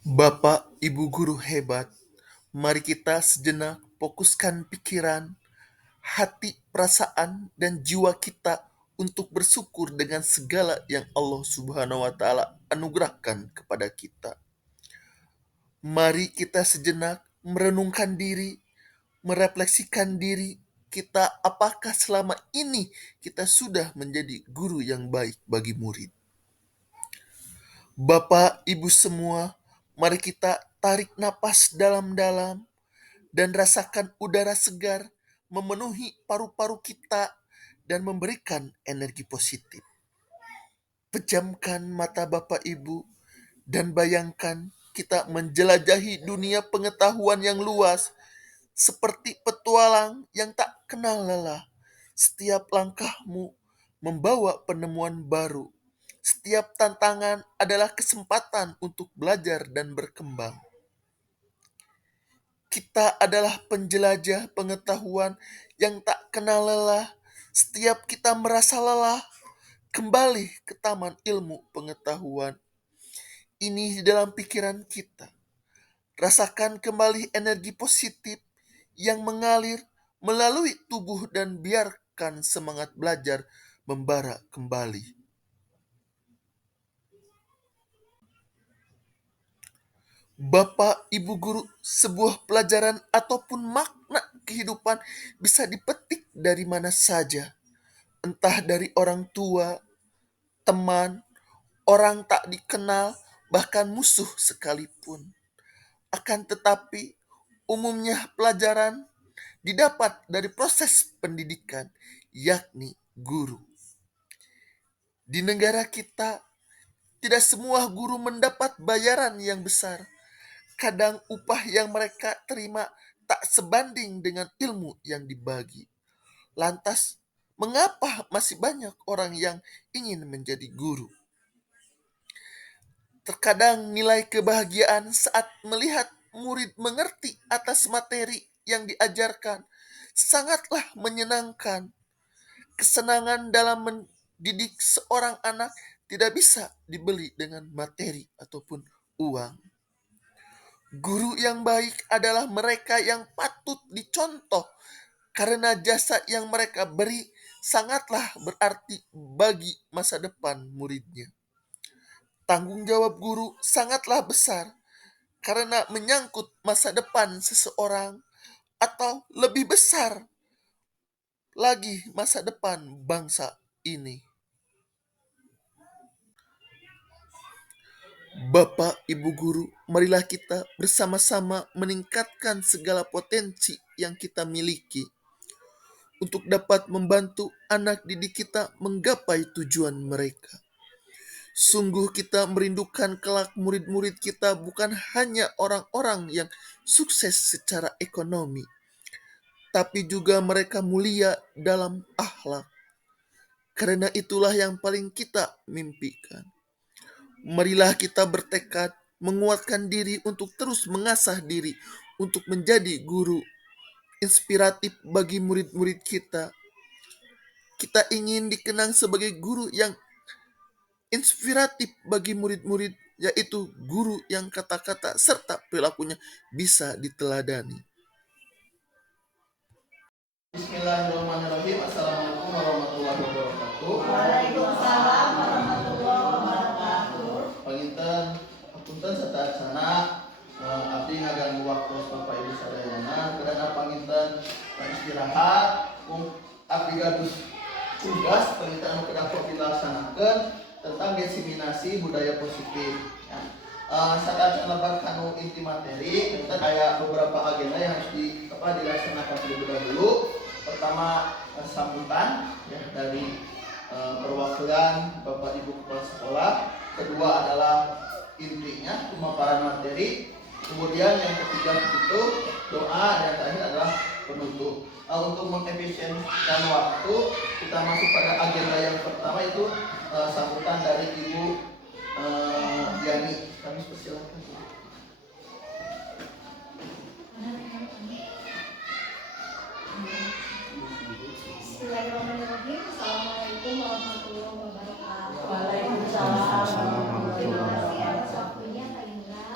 Bapak, Ibu guru hebat, mari kita sejenak fokuskan pikiran, hati, perasaan, dan jiwa kita untuk bersyukur dengan segala yang Allah Subhanahu wa Ta'ala anugerahkan kepada kita. Mari kita sejenak merenungkan diri, merefleksikan diri kita, apakah selama ini kita sudah menjadi guru yang baik bagi murid. Bapak, Ibu semua, mari kita tarik napas dalam-dalam dan rasakan udara segar memenuhi paru-paru kita dan memberikan energi positif. Pejamkan mata Bapak Ibu dan bayangkan kita menjelajahi dunia pengetahuan yang luas seperti petualang yang tak kenal lelah. Setiap langkahmu membawa penemuan baru. Setiap tantangan adalah kesempatan untuk belajar dan berkembang. Kita adalah penjelajah pengetahuan yang tak kenal lelah. Setiap kita merasa lelah, kembali ke taman ilmu pengetahuan. Ini di dalam pikiran kita. Rasakan kembali energi positif yang mengalir melalui tubuh dan biarkan semangat belajar membara kembali. Bapak, Ibu guru, sebuah pelajaran ataupun makna kehidupan bisa dipetik dari mana saja. Entah dari orang tua, teman, orang tak dikenal, bahkan musuh sekalipun. Akan tetapi, umumnya pelajaran didapat dari proses pendidikan, yakni guru. Di negara kita, tidak semua guru mendapat bayaran yang besar. Kadang upah yang mereka terima tak sebanding dengan ilmu yang dibagi. Lantas, mengapa masih banyak orang yang ingin menjadi guru? Terkadang nilai kebahagiaan saat melihat murid mengerti atas materi yang diajarkan sangatlah menyenangkan. Kesenangan dalam mendidik seorang anak tidak bisa dibeli dengan materi ataupun uang. Guru yang baik adalah mereka yang patut dicontoh karena jasa yang mereka beri sangatlah berarti bagi masa depan muridnya. Tanggung jawab guru sangatlah besar karena menyangkut masa depan seseorang atau lebih besar lagi masa depan bangsa ini. Bapak, Ibu guru, marilah kita bersama-sama meningkatkan segala potensi yang kita miliki untuk dapat membantu anak didik kita menggapai tujuan mereka. Sungguh kita merindukan kelak murid-murid kita bukan hanya orang-orang yang sukses secara ekonomi, tapi juga mereka mulia dalam akhlak. Karena itulah yang paling kita mimpikan. Marilah kita bertekad menguatkan diri untuk terus mengasah diri untuk menjadi guru inspiratif bagi murid-murid kita. Kita ingin dikenang sebagai guru yang inspiratif bagi murid-murid, yaitu guru yang kata-kata serta perilakunya bisa diteladani. Bismillahirrahmanirrahim. Assalamualaikum warahmatullahi wabarakatuh. Waalaikumsalam warahmatullahi wabarakatuh. Panginten, punten serta aksana abdi ngaganggu waktu Bapak Ibu sadayana karena panginten istirahat abdi gaduh tugas panginten anu kedah dilaksanakeun tentang diseminasi budaya positif. Ya. Saat lebar kanu inti materi, kita kayak beberapa agenda yang harus dilaksanakan terlebih dahulu. Pertama sambutan ya dari perwakilan Bapak Ibu kepala sekolah. Kedua adalah intinya pemaparan materi. Kemudian yang ketiga itu doa dan terakhir adalah penutup. Untuk mengefisienkan waktu, kita masuk pada agenda yang pertama itu sambutan dari Ibu Yani. Kami persilakan. Bismillahirrahmanirrahim. Assalamualaikum warahmatullahi wabarakatuh. Waalaikumsalam warahmatullahi Terima kasih wabarakatuh. atas waktunya Kak Indra.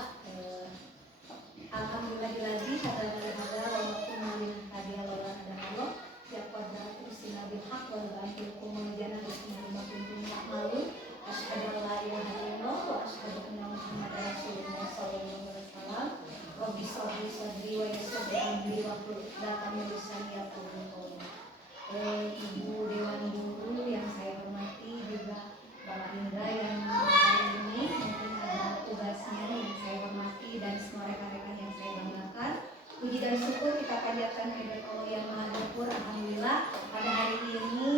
memuliakan hadirat Allah yang Maha Ghafur. Alhamdulillah pada hari ini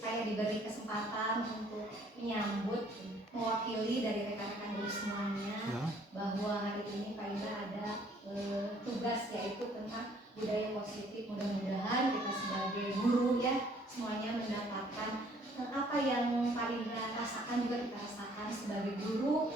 saya diberi kesempatan untuk menyambut mewakili dari rekan-rekan guru semuanya bahwa hari ini Pak Indra ada tugas yaitu tentang budaya positif. Mudah-mudahan kita sebagai guru ya semuanya mendapatkan apa yang Pak Indra rasakan juga kita rasakan sebagai guru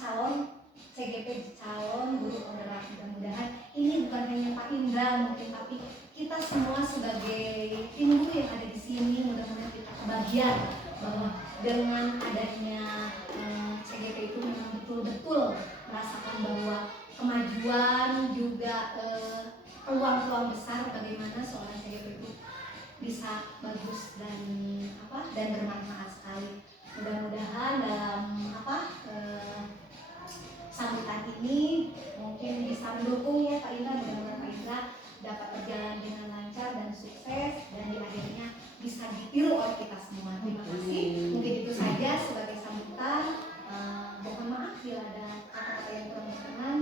calon CGP calon guru penggerak. Mudah-mudahan ini bukan hanya Pak Indra mungkin, tapi kita semua sebagai tim guru yang ada di sini mudah-mudahan kita kebahagiaan bahwa dengan adanya CGP itu memang betul-betul merasakan bahwa kemajuan juga peluang-peluang besar bagaimana seorang CGP itu bisa bagus dan bermanfaat sekali. Mudah-mudahan dalam sambutan ini mungkin bisa mendukung ya Pak Indra. Mudah-mudahan Pak Indra dapat berjalan dengan lancar dan sukses dan di akhirnya bisa ditiru oleh kita semua. Terima kasih. Mungkin itu saja sebagai sambutan. Mohon maaf bila ada kata-kata yang kurang berkenan.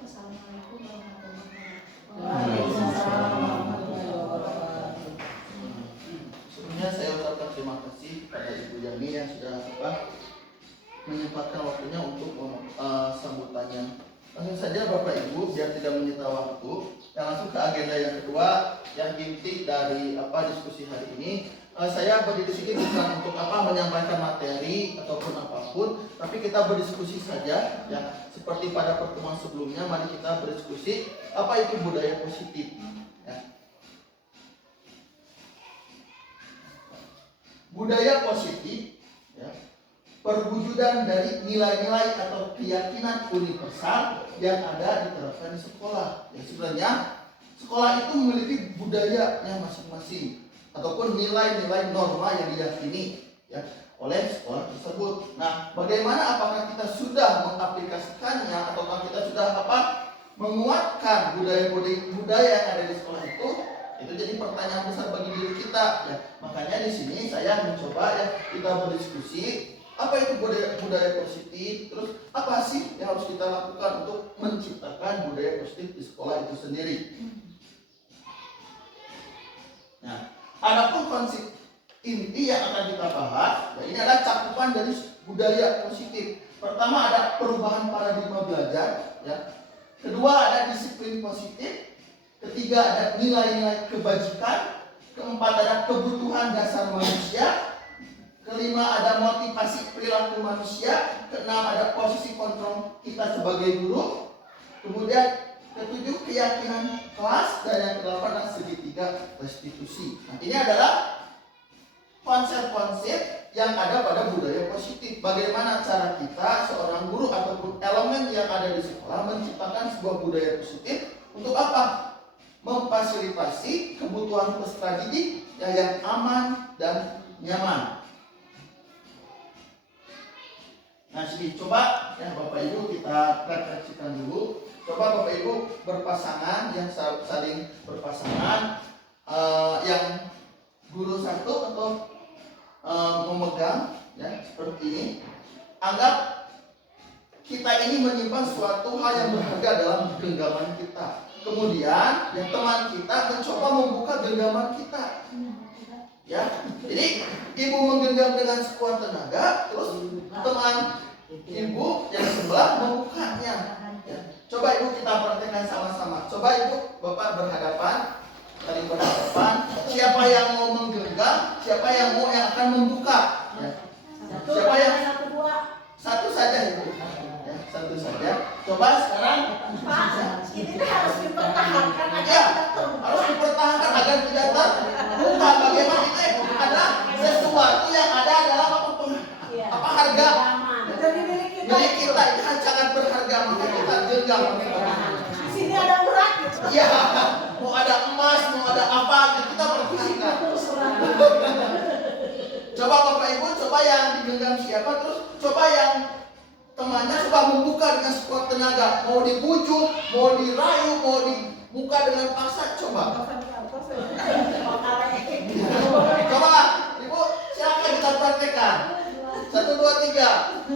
Wassalamualaikum warahmatullahi wabarakatuh. Sebelumnya saya ucapkan terima kasih kepada Ibu Yani yang sudah menyempatkan waktunya untuk sambutannya. Langsung saja Bapak Ibu biar tidak menyita waktu, yang langsung ke agenda yang kedua yang inti dari diskusi hari ini. Saya berdiskusi bukan untuk menyampaikan materi ataupun apapun, tapi kita berdiskusi saja ya. Seperti pada pertemuan sebelumnya, mari kita berdiskusi apa itu budaya positif. Ya. Budaya positif ya, perwujudan dari nilai-nilai atau keyakinan universal yang ada diterapkan di sekolah. Ya, sebenarnya sekolah itu memiliki budayanya masing-masing ataupun nilai-nilai norma yang diyakini ya oleh sekolah tersebut. Nah, bagaimana apakah kita sudah mengaplikasikannya ataukah kita sudah menguatkan budaya yang ada di sekolah itu? Itu jadi pertanyaan besar bagi diri kita ya. Makanya di sini saya mencoba ya kita berdiskusi apa itu budaya positif, terus apa sih yang harus kita lakukan untuk menciptakan budaya positif di sekolah itu sendiri. Nah, adapun konsep inti yang akan kita bahas ya, ini adalah cakupan dari budaya positif. Pertama ada perubahan paradigma belajar ya. Kedua ada disiplin positif. Ketiga ada nilai-nilai kebajikan. Keempat ada kebutuhan dasar manusia. Kelima ada motivasi perilaku manusia. Keenam ada posisi kontrol kita sebagai guru. Kemudian ketujuh keyakinan kelas. Dan yang kedelapan adalah segitiga restitusi. Nah, ini adalah konsep-konsep yang ada pada budaya positif. Bagaimana cara kita seorang guru ataupun elemen yang ada di sekolah menciptakan sebuah budaya positif untuk apa? Memfasilitasi kebutuhan peserta didik yang aman dan nyaman. Nah, sini coba ya Bapak Ibu kita refleksikan dulu. Coba Bapak Ibu berpasangan yang saling berpasangan, yang guru satu atau memegang ya seperti ini. Anggap kita ini menyimpan suatu hal yang berharga dalam genggaman kita. Kemudian yang teman kita mencoba membuka genggaman kita. Ya, jadi ibu menggenggam dengan sekuat tenaga, terus teman ibu yang sebelah membukanya. Ya. Coba ibu kita praktekkan sama-sama. Coba ibu bapak berhadapan, saling berhadapan. Siapa yang mau menggenggam, siapa yang akan membuka. Ya. Siapa yang satu saja ibu. Ya, satu saja. Coba sekarang. Pak, ini harus dipertahankan agar tidak terbuka. Harus dipertahankan agar tidak terbuka. Bagaimana itu ada sesuatu yang ada dalam apa harga milik kita itu sangat berharga, maka kita genggam. Di sini ada urat gitu. Iya, mau ada emas, mau ada apa, kita perhatikan. Coba Bapak Ibu, coba yang digenggam siapa, terus coba yang temannya coba membuka dengan sekuat tenaga, mau dibujuk, mau dirayu, mau dibuka dengan paksa, coba. Coba, Ibu, silakan kita praktekkan. 1, 2, 3.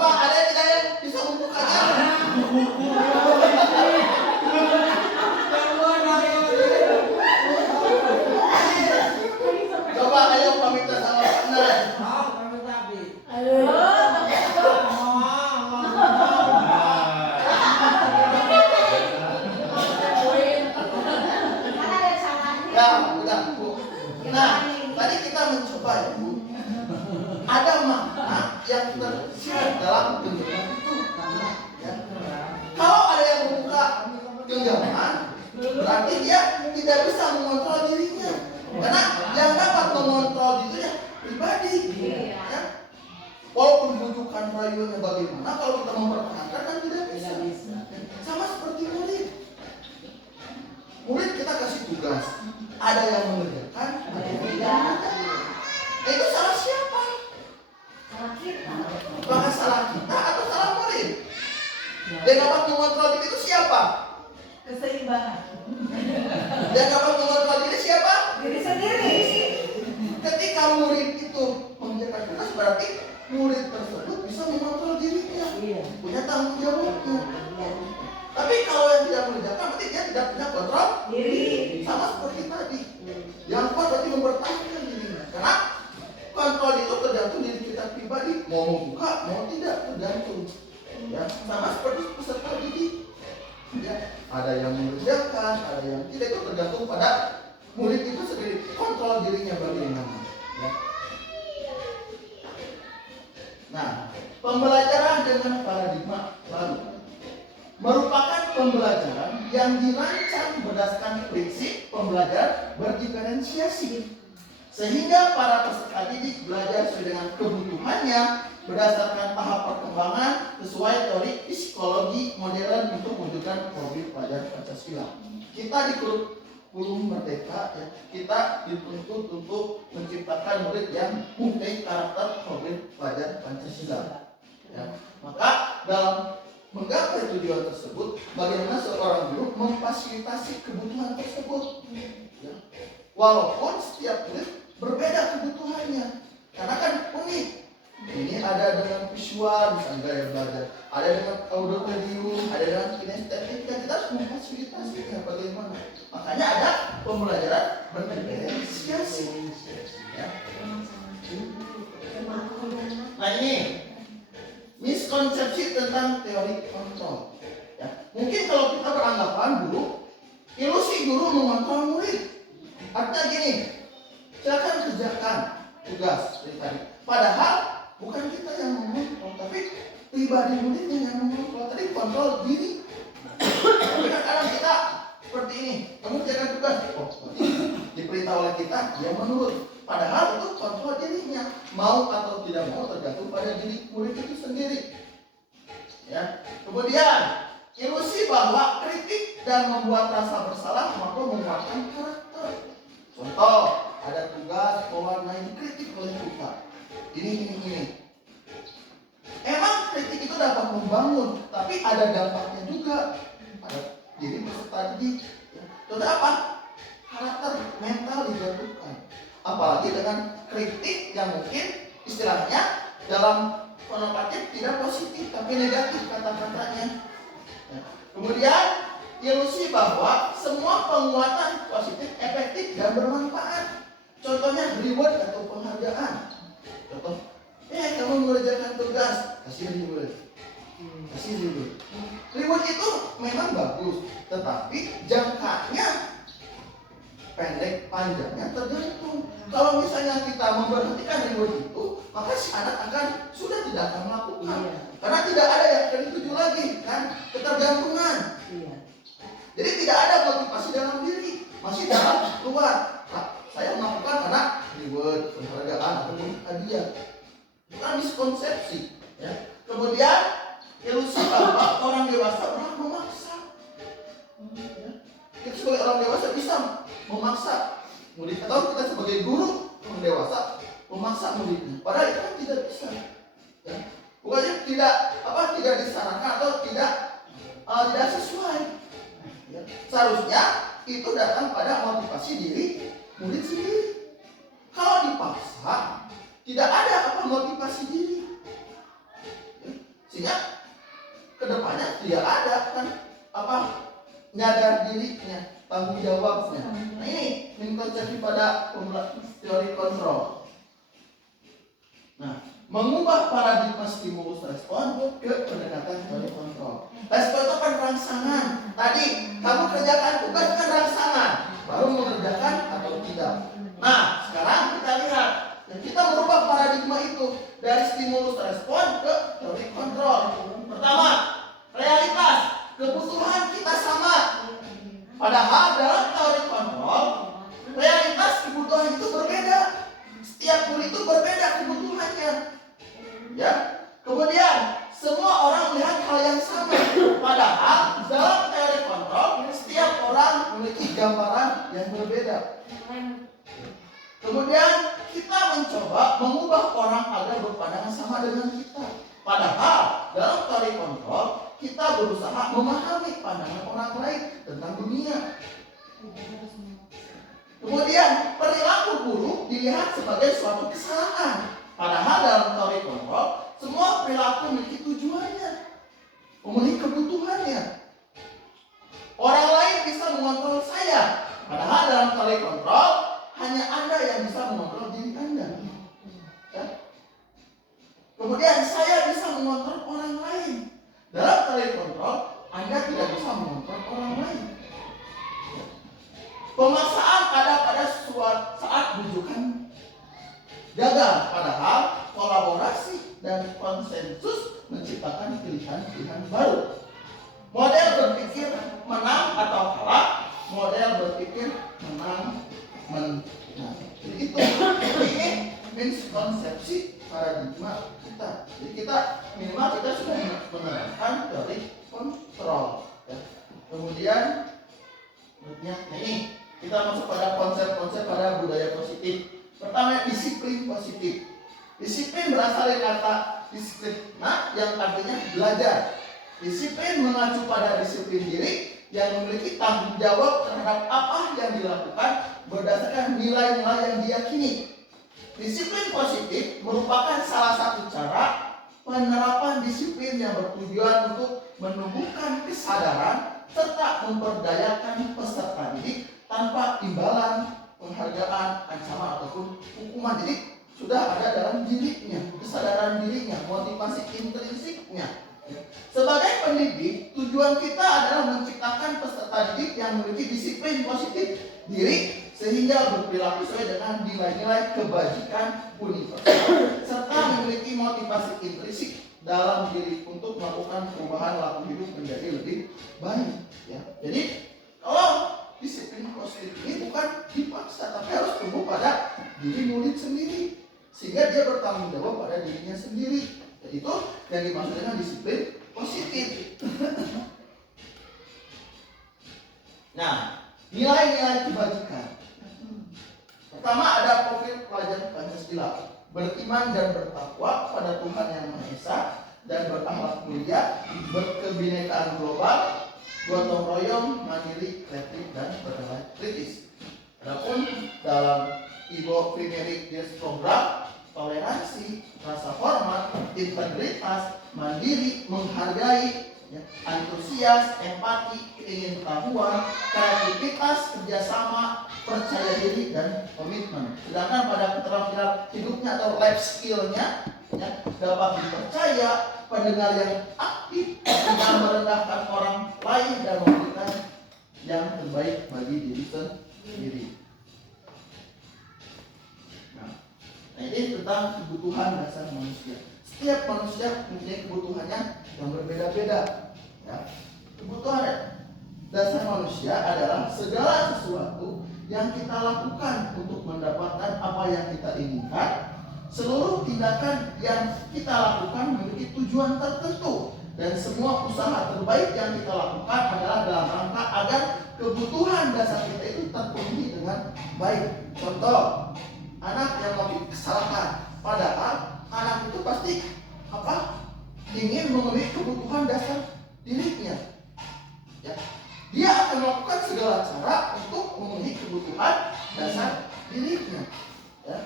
Coba ada tidak yang bisa membukanya? Coba ayo pamit sama Pak Nay. Ya, udah Bu. Nah, tadi kita mencoba ya Bu. Ada makna yang tersirat dalam genggaman itu. Ya. Kalau ada yang membuka genggaman, berarti dia tidak bisa mengontrol dirinya. Karena yang dapat mengontrol itu ya pribadi. Ya. Walaupun bujukan rayuannya bagaimana, kalau kita mempertahankan kan tidak bisa. Sama seperti murid. Murid kita kasih tugas, ada yang mengerjakan, ada yang tidak mengerjakan. Itu salah siapa? Salah kita. Apakah salah kita atau salah murid? Yang dapat mengontrol diri itu siapa? Keseimbangan. Yang dapat mengontrol diri siapa? Diri sendiri. Ketika murid itu mengerjakan tugas, berarti murid tersebut bisa mengontrol dirinya, punya tanggung jawabnya. Tapi kalau yang tidak mengerjakan, berarti dia tidak punya kontrol Diri. sama seperti tadi. Yang kuat berarti mempertahankan dirinya. Karena kontrol itu tergantung diri kita pribadi, mau membuka, mau tidak, tergantung. Ya, sama seperti peserta didik. Ya, ada yang mengerjakan, ada yang tidak, itu tergantung pada murid itu sendiri. Kontrol dirinya bagaimana. Ya. Nah, pembelajaran dengan paradigma baru merupakan pembelajaran yang dirancang berdasarkan prinsip pembelajaran berdiferensiasi, sehingga para peserta didik belajar sesuai dengan kebutuhannya berdasarkan tahap perkembangan sesuai teori psikologi modern untuk mewujudkan profil pelajar Pancasila. Kita di kurikulum Merdeka, ya, kita dituntut untuk menciptakan murid yang mempunyai karakter profil pelajar Pancasila. Ya. Maka dalam menggapai tujuan tersebut, bagaimana seorang guru memfasilitasi kebutuhan tersebut. Ya. Walaupun setiap murid berbeda kebutuhannya, karena kan unik. Ini ada dengan visual, misalnya gaya belajar, ada dengan auditorium, ada dengan kinestetik, dan kita harus memfasilitasinya bagaimana. Makanya ada pembelajaran berdiferensiasi. Ya. Nah ini miskonsepsi tentang teori kontrol. Ya. Mungkin kalau kita beranggapan dulu, ilusi guru mengontrol murid. Artinya gini, silakan kerjakan tugas dari tadi. Padahal bukan kita yang mengontrol, tapi pribadi muridnya yang mengontrol. Tadi kontrol diri. Tapi kadang kita seperti ini, kamu kerjakan tugas, oh berarti diperintah oleh kita, dia menurut. Padahal itu kontrol dirinya, mau atau tidak mau tergantung pada diri murid itu sendiri. Ya. Kemudian ilusi bahwa kritik dan membuat rasa bersalah mampu menguatkan karakter. Contoh, ada tugas mewarnai kritik oleh kita. Ini. Emang kritik itu dapat membangun, tapi ada dampaknya juga pada diri peserta didik. Contoh apa? Karakter mental dijatuhkan. Apalagi dengan kritik yang mungkin istilahnya dalam konotatif tidak positif tapi negatif kata-katanya. Kemudian ilusi bahwa semua penguatan positif efektif dan bermanfaat. Contohnya reward atau penghargaan. Contoh, kamu mengerjakan tugas, kasih reward. Reward itu memang bagus, tetapi jangkanya pendek, panjangnya tergantung. Kalau misalnya kita memberhentikan reward itu, maka si anak sudah tidak akan melakukan. Karena tidak ada yang tertuju lagi, kan? Ketergantungan. Jadi tidak ada motivasi dalam diri, masih dalam luar. Nah, saya melakukan karena reward, penghargaan ataupun hadiah. Bukan miskonsepsi. Ya. Kemudian ilusi bahwa orang dewasa berhak memaksa. Ya. Kita sebagai orang dewasa bisa memaksa murid, atau kita sebagai guru orang dewasa memaksa muridnya. Padahal itu kan tidak bisa. Ya. Bukannya tidak disarankan atau tidak sesuai. Ya. Seharusnya itu datang pada motivasi diri murid sendiri. Kalau dipaksa, tidak ada motivasi diri. Ya. Sehingga kedepannya dia ada kan apa nyadar dirinya, tanggung jawabnya. Nah ini konsepsi pada teori kontrol. Nah, mengubah paradigma stimulus respon ke pendekatan teori kontrol. Respon itu kan rangsangan. Tadi kamu kerjakan tugas kan rangsangan, baru mengerjakan atau tidak. Nah, sekarang kita lihat dan kita merubah paradigma itu dari stimulus respon ke teori kontrol. Pertama, realitas kebutuhan kita sama. Padahal dalam teori kontrol, realitas kebutuhan itu berbeda. Setiap guru itu berbeda kebutuhannya. Ya. Kemudian semua orang melihat hal yang sama. Padahal dalam teori kontrol, setiap orang memiliki gambaran yang berbeda. Kemudian kita mencoba mengubah orang agar berpandangan sama dengan kita. Padahal dalam teori kontrol kita berusaha memahami pandangan orang lain tentang dunia. Kemudian perilaku buruk dilihat sebagai suatu kesalahan. Padahal dalam teori kontrol semua perilaku memiliki tujuannya, memiliki kebutuhannya. Orang lain bisa mengontrol saya. Padahal dalam teori kontrol hanya Anda yang bisa mengontrol diri Anda. Ya? Kemudian saya bisa mengontrol orang lain. Dalam teori kontrol Anda tidak bisa mengontrol orang lain. Pemaksaan ada pada suatu saat bujukan gagal. Padahal kolaborasi dan konsensus menciptakan pilihan-pilihan baru. Model berpikir menang atau kalah, model berpikir menang menang. Jadi itu ini miskonsepsi paradigma kita. Jadi kita minimal kita sudah menerapkan teori kontrol. Ya. Kemudian berikutnya, ini kita masuk pada konsep-konsep pada budaya positif. Pertama, disiplin positif. Disiplin berasal dari kata disiplina yang artinya belajar. Disiplin mengacu pada disiplin diri yang memiliki tanggung jawab terhadap apa yang dilakukan berdasarkan nilai-nilai yang diyakini. Disiplin positif merupakan salah satu cara penerapan disiplin yang bertujuan untuk menumbuhkan kesadaran serta memberdayakan peserta didik tanpa imbalan, penghargaan, ancaman ataupun hukuman. Jadi sudah ada dalam dirinya, kesadaran dirinya, motivasi intrinsiknya. Sebagai pendidik, tujuan kita adalah menciptakan peserta didik yang memiliki disiplin positif diri sehingga berperilaku sesuai dengan nilai-nilai kebajikan universal serta memiliki motivasi intrinsik dalam diri untuk melakukan perubahan laku hidup menjadi lebih baik. Ya. Jadi kalau disiplin positif ini bukan dipaksa, tapi harus tumbuh pada diri murid sendiri sehingga dia bertanggung jawab pada dirinya sendiri. Itu yang dimaksud dengan disiplin positif. Nah, nilai-nilai kebajikan. Pertama ada profil pelajar Pancasila, beriman dan bertakwa pada Tuhan Yang Maha Esa dan berakhlak mulia, berkebinekaan global, gotong royong, mandiri, kreatif dan bernilai kritis. Adapun dalam Ibo Primary Years Program, toleransi, rasa hormat, integritas, mandiri, menghargai, ya, antusias, empati, keingintahuan, kreativitas, kerjasama, percaya diri dan komitmen. Sedangkan pada keterampilan hidupnya atau life skill-nya, ya, dapat dipercaya, pendengar yang aktif, tidak merendahkan orang lain dan memberikan yang terbaik bagi diri sendiri. Nah, ini tentang kebutuhan dasar manusia. Setiap manusia mempunyai kebutuhannya yang berbeda-beda. Ya. Kebutuhan dasar manusia adalah segala sesuatu yang kita lakukan untuk mendapatkan apa yang kita inginkan. Seluruh tindakan yang kita lakukan memiliki tujuan tertentu dan semua usaha terbaik yang kita lakukan adalah dalam rangka agar kebutuhan dasar kita itu terpenuhi dengan baik. Contoh, anak yang melakukan kesalahan, padahal anak itu pasti ingin memenuhi kebutuhan dasar dirinya. Ya. Dia akan melakukan segala cara untuk memenuhi kebutuhan dasar dirinya. Ya.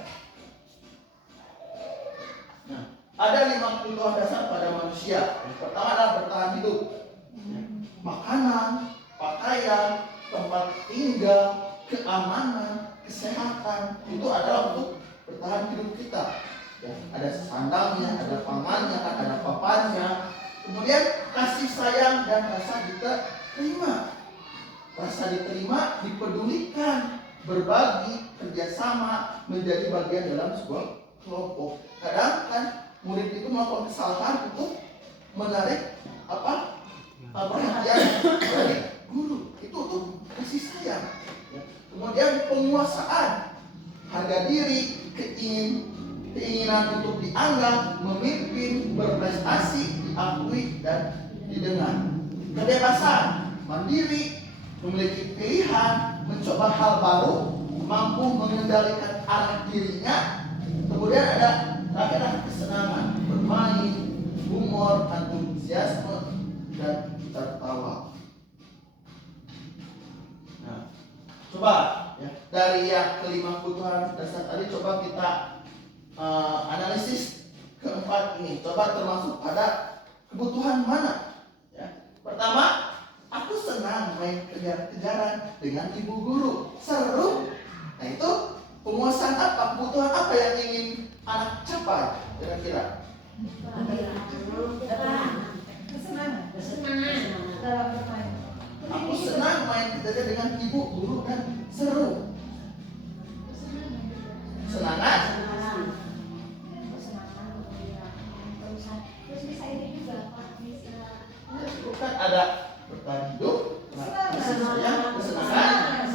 Nah, ada 5 kebutuhan dasar pada manusia manusia. Yang pertama adalah bertahan hidup. Makanan, pakaian, tempat tinggal, keamanan, kesehatan, itu adalah untuk bertahan hidup kita. Ya, ada sandangnya, ada pamannya, kan ada papanya. Kemudian kasih sayang dan rasa diterima. Rasa diterima, dipedulikan, berbagi, kerjasama, menjadi bagian dalam sebuah kelompok. Kadang kan murid itu melakukan kesalahan untuk menarik perhatian dari guru. Itu untuk kasih sayang. Kemudian penguasaan, harga diri, keinginan untuk dianggap, memimpin, berprestasi, diakui dan didengar. Kebebasan, mandiri, memiliki pilihan, mencoba hal baru, mampu mengendalikan arah dirinya. Kemudian ada kesenangan, bermain, humor, antusiasme, dan tertawa. Nah, coba ya, dari yang kelima kebutuhan dasar tadi, coba kita analisis keempat ini. Coba termasuk pada kebutuhan mana? Ya. Pertama, aku senang main kejar-kejaran dengan ibu guru. Seru. Nah, itu penguasaan apa? Kebutuhan apa yang ingin anak capai? Kira-kira. Kesenangan dalam bermain. Aku senang main kejar dengan ibu guru dan seru. Kesenangan. Terus bisa ini juga Pak, bisa Bukan ada bertahan hidup, kasih sayang, kesenangan.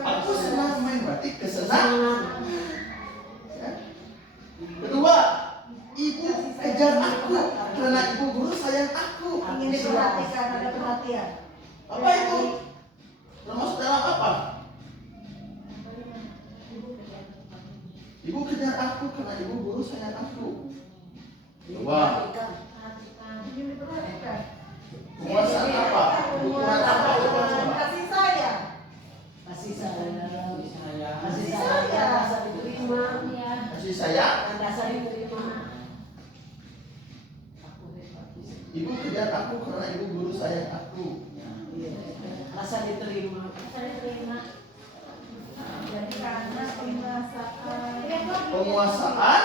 Aku senang main, berarti kesenangan. Ya. Kedua, ibu kejar aku karena ibu guru sayang aku. ingin diperhatikan, ada perhatian. Apa itu? Termasuk dalam apa? Ibu kejar aku karena ibu guru sayang aku. Coba. Ingin diperhatikan. Penguasaan apa? Kebutuhan apa? Coba. Kasih sayang. Kasih sayang, Kasih sayang. rasa diterima, Kasih sayang. rasa diterima. Ibu kejar aku karena ibu guru sayang aku. Rasa diterima. Jadi karena Penguasaan,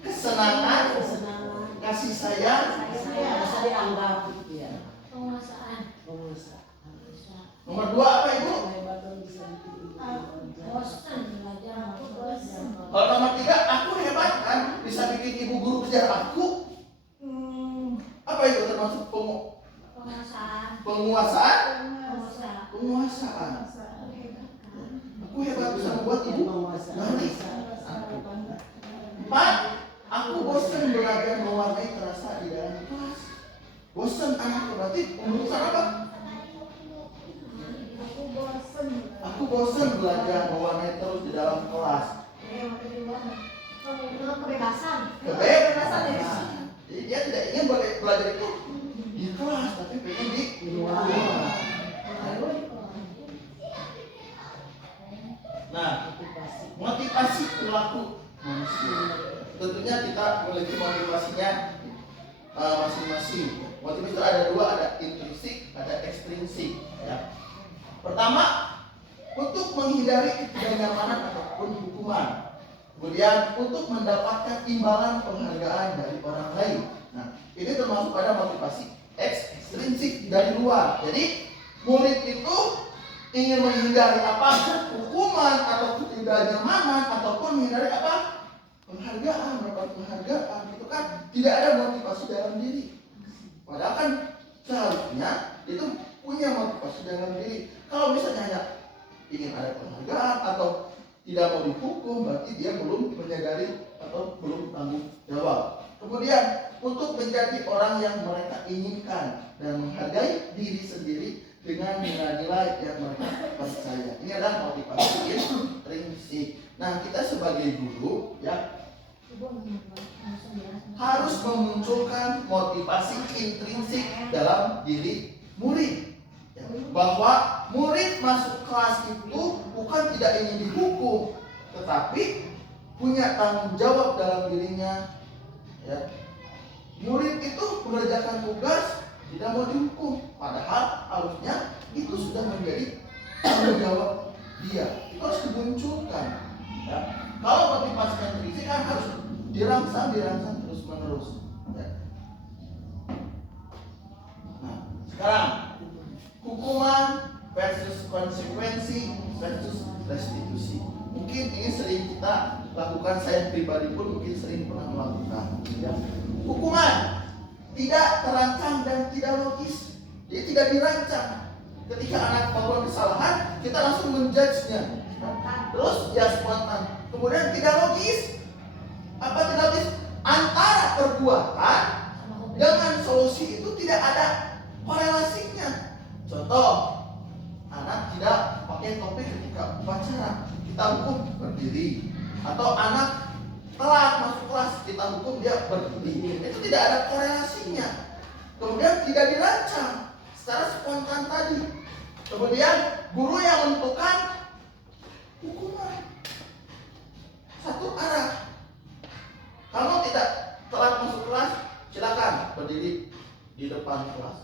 kesenangan, Kesenangan, kasih sayang, rasa dianggap, ya. penguasaan. Penguasa. nomor dua apa ibu? Kehebatan bisa diterima. Bosan belajar, aku bosan. Kalau nomor tiga, aku hebat kan, bisa bikin ibu guru kejar aku. Apa itu termasuk Penguasaan. penguasaan? Penguasaan. Penguasaan. Aku hebat bisa membuat ibu Penguasa. lari. Empat, aku bosan belajar mewarnai terasa di dalam kelas. Bosan anak berarti pengurusan apa? Aku bosan belajar mewarnai terus di dalam kelas. Kebebasan. Kebebasan. Jadi dia tidak ingin belajar itu di kelas, tapi pengen di luar. Nah, motivasi perilaku manusia. Tentunya kita memiliki motivasinya masing-masing. Motivasi itu ada dua, ada intrinsik, ada ekstrinsik. Ya. Pertama, untuk menghindari ketidaknyamanan ataupun hukuman. Kemudian untuk mendapatkan imbalan penghargaan dari orang lain. Nah, ini termasuk pada motivasi ekstrinsik dari luar. Jadi, murid itu ingin menghindari apa? Hukuman atau ketidaknyamanan ataupun menghindari apa? Penghargaan, mendapat penghargaan. Itu kan tidak ada motivasi dalam diri. Padahal kan seharusnya itu punya motivasi dalam diri. Kalau misalnya hanya ingin ada penghargaan atau tidak mau dihukum, berarti dia belum menyadari atau belum tanggung jawab. Kemudian untuk menjadi orang yang mereka inginkan dan menghargai diri sendiri dengan nilai-nilai yang mereka percaya. Ini adalah motivasi intrinsik. Nah, kita sebagai guru ya harus memunculkan motivasi intrinsik dalam diri murid. Ya, bahwa murid masuk kelas itu bukan tidak ingin dihukum, tetapi punya tanggung jawab dalam dirinya Ya, murid itu mengerjakan tugas tidak mau dihukum, padahal harusnya itu sudah menjadi tanggung jawab dia. Itu harus dimunculkan. Ya. Kalau motivasinya terisi kan harus dirangsang terus menerus. Ya. Nah, sekarang hukuman versus konsekuensi versus restitusi. Mungkin ini sering kita lakukan, saya pribadi pun mungkin sering pernah melakukan. Ya. Hukuman tidak terancang dan tidak logis. Jadi tidak dirancang. Ketika anak melakukan kesalahan, kita langsung menjudge-nya. Terus dia spontan. Kemudian tidak logis. Apa tidak logis? Antara perbuatan dengan solusi itu tidak ada korelasinya. Contoh, anak tidak pakai topi ketika upacara, kita hukum berdiri. Atau anak telat masuk kelas, kita hukum dia berdiri. Itu tidak ada korelasinya. Kemudian tidak dirancang secara spontan tadi. Kemudian guru yang menentukan hukuman satu arah. Kamu tidak telat masuk kelas, silakan berdiri di depan kelas.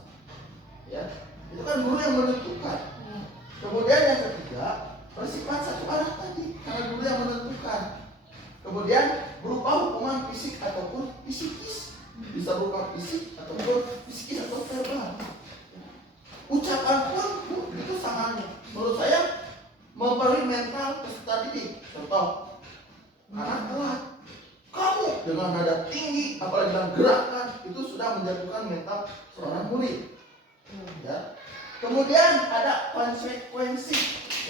Ya, itu kan guru yang menentukan. Kemudian yang ketiga, bersifat satu arah tadi, karena guru yang menentukan. Kemudian berupa hukuman fisik ataupun psikis, bisa berupa fisik ataupun psikis atau verbal. Ucapan pun itu sangat, menurut saya, mempengaruhi mental peserta didik. Contoh, anak telat, kamu dengan nada tinggi, apalagi dengan gerakan, itu sudah menjatuhkan mental seorang murid. Ya. Kemudian ada konsekuensi.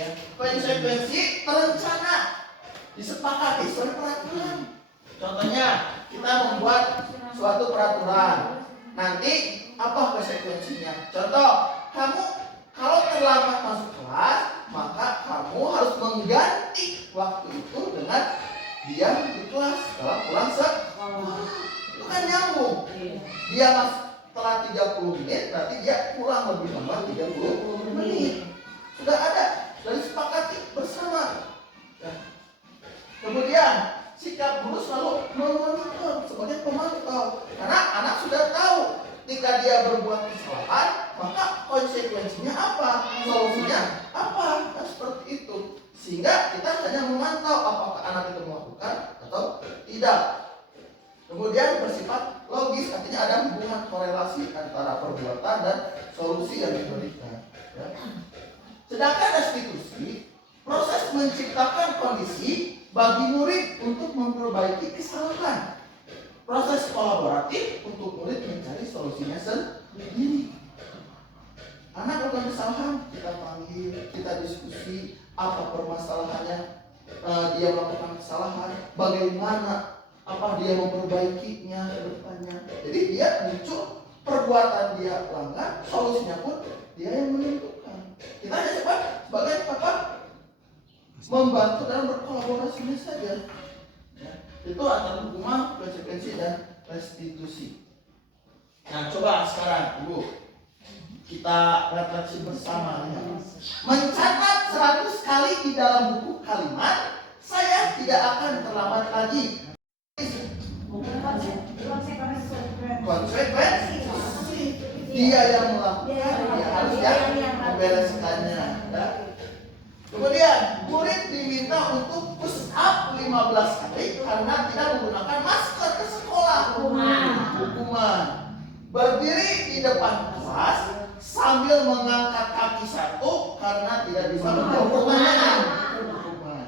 Ya. Konsekuensi terencana, disepakati sesuai peraturan. Contohnya, kita membuat suatu peraturan. Nanti apa konsekuensinya? Contoh, kamu kalau terlambat masuk kelas, maka kamu harus mengganti waktu itu dengan diam di kelas setelah pulang sekolah. Itu kan nyambung. Dia telat 30 menit, berarti dia pulang lebih lambat 30 menit. Sudah ada, sudah disepakati bersama. Ya. Kemudian sikap guru selalu memonitor sebagai pemantau, karena anak sudah tahu ketika dia berbuat kesalahan, maka konsekuensinya apa, solusinya apa, nah, seperti itu. Sehingga kita hanya memantau apakah anak itu melakukan atau tidak. Kemudian bersifat logis, artinya ada hubungan korelasi antara perbuatan dan solusi yang diberikan. Ya. Sedangkan restitusi, proses menciptakan kondisi bagi murid untuk memperbaiki kesalahan. Proses kolaboratif untuk murid mencari solusinya sendiri. Anak melakukan kesalahan, kita panggil, kita diskusi apa permasalahannya, dia melakukan kesalahan, bagaimana, apa dia memperbaikinya ke depannya. Jadi dia muncul, perbuatan dia langgar, solusinya pun dia yang menentukan. Kita hanya coba sebagai apa? Membantu dalam berkolaborasinya saja. Ya, itu antara hukuman, konsekuensi dan restitusi. Nah, coba sekarang Ibu kita refleksi bersama ya. Mencatat 100 kali di dalam buku kalimat, saya tidak akan terlambat lagi. Konsekuensi dia yang melakukan, dia harus yang membereskannya. Ya. Kemudian murid diminta untuk push up 15 kali karena tidak menggunakan masker ke sekolah. Hukuman. Berdiri di depan kelas sambil mengangkat kaki satu karena tidak bisa menjawab pertanyaan. Hukuman.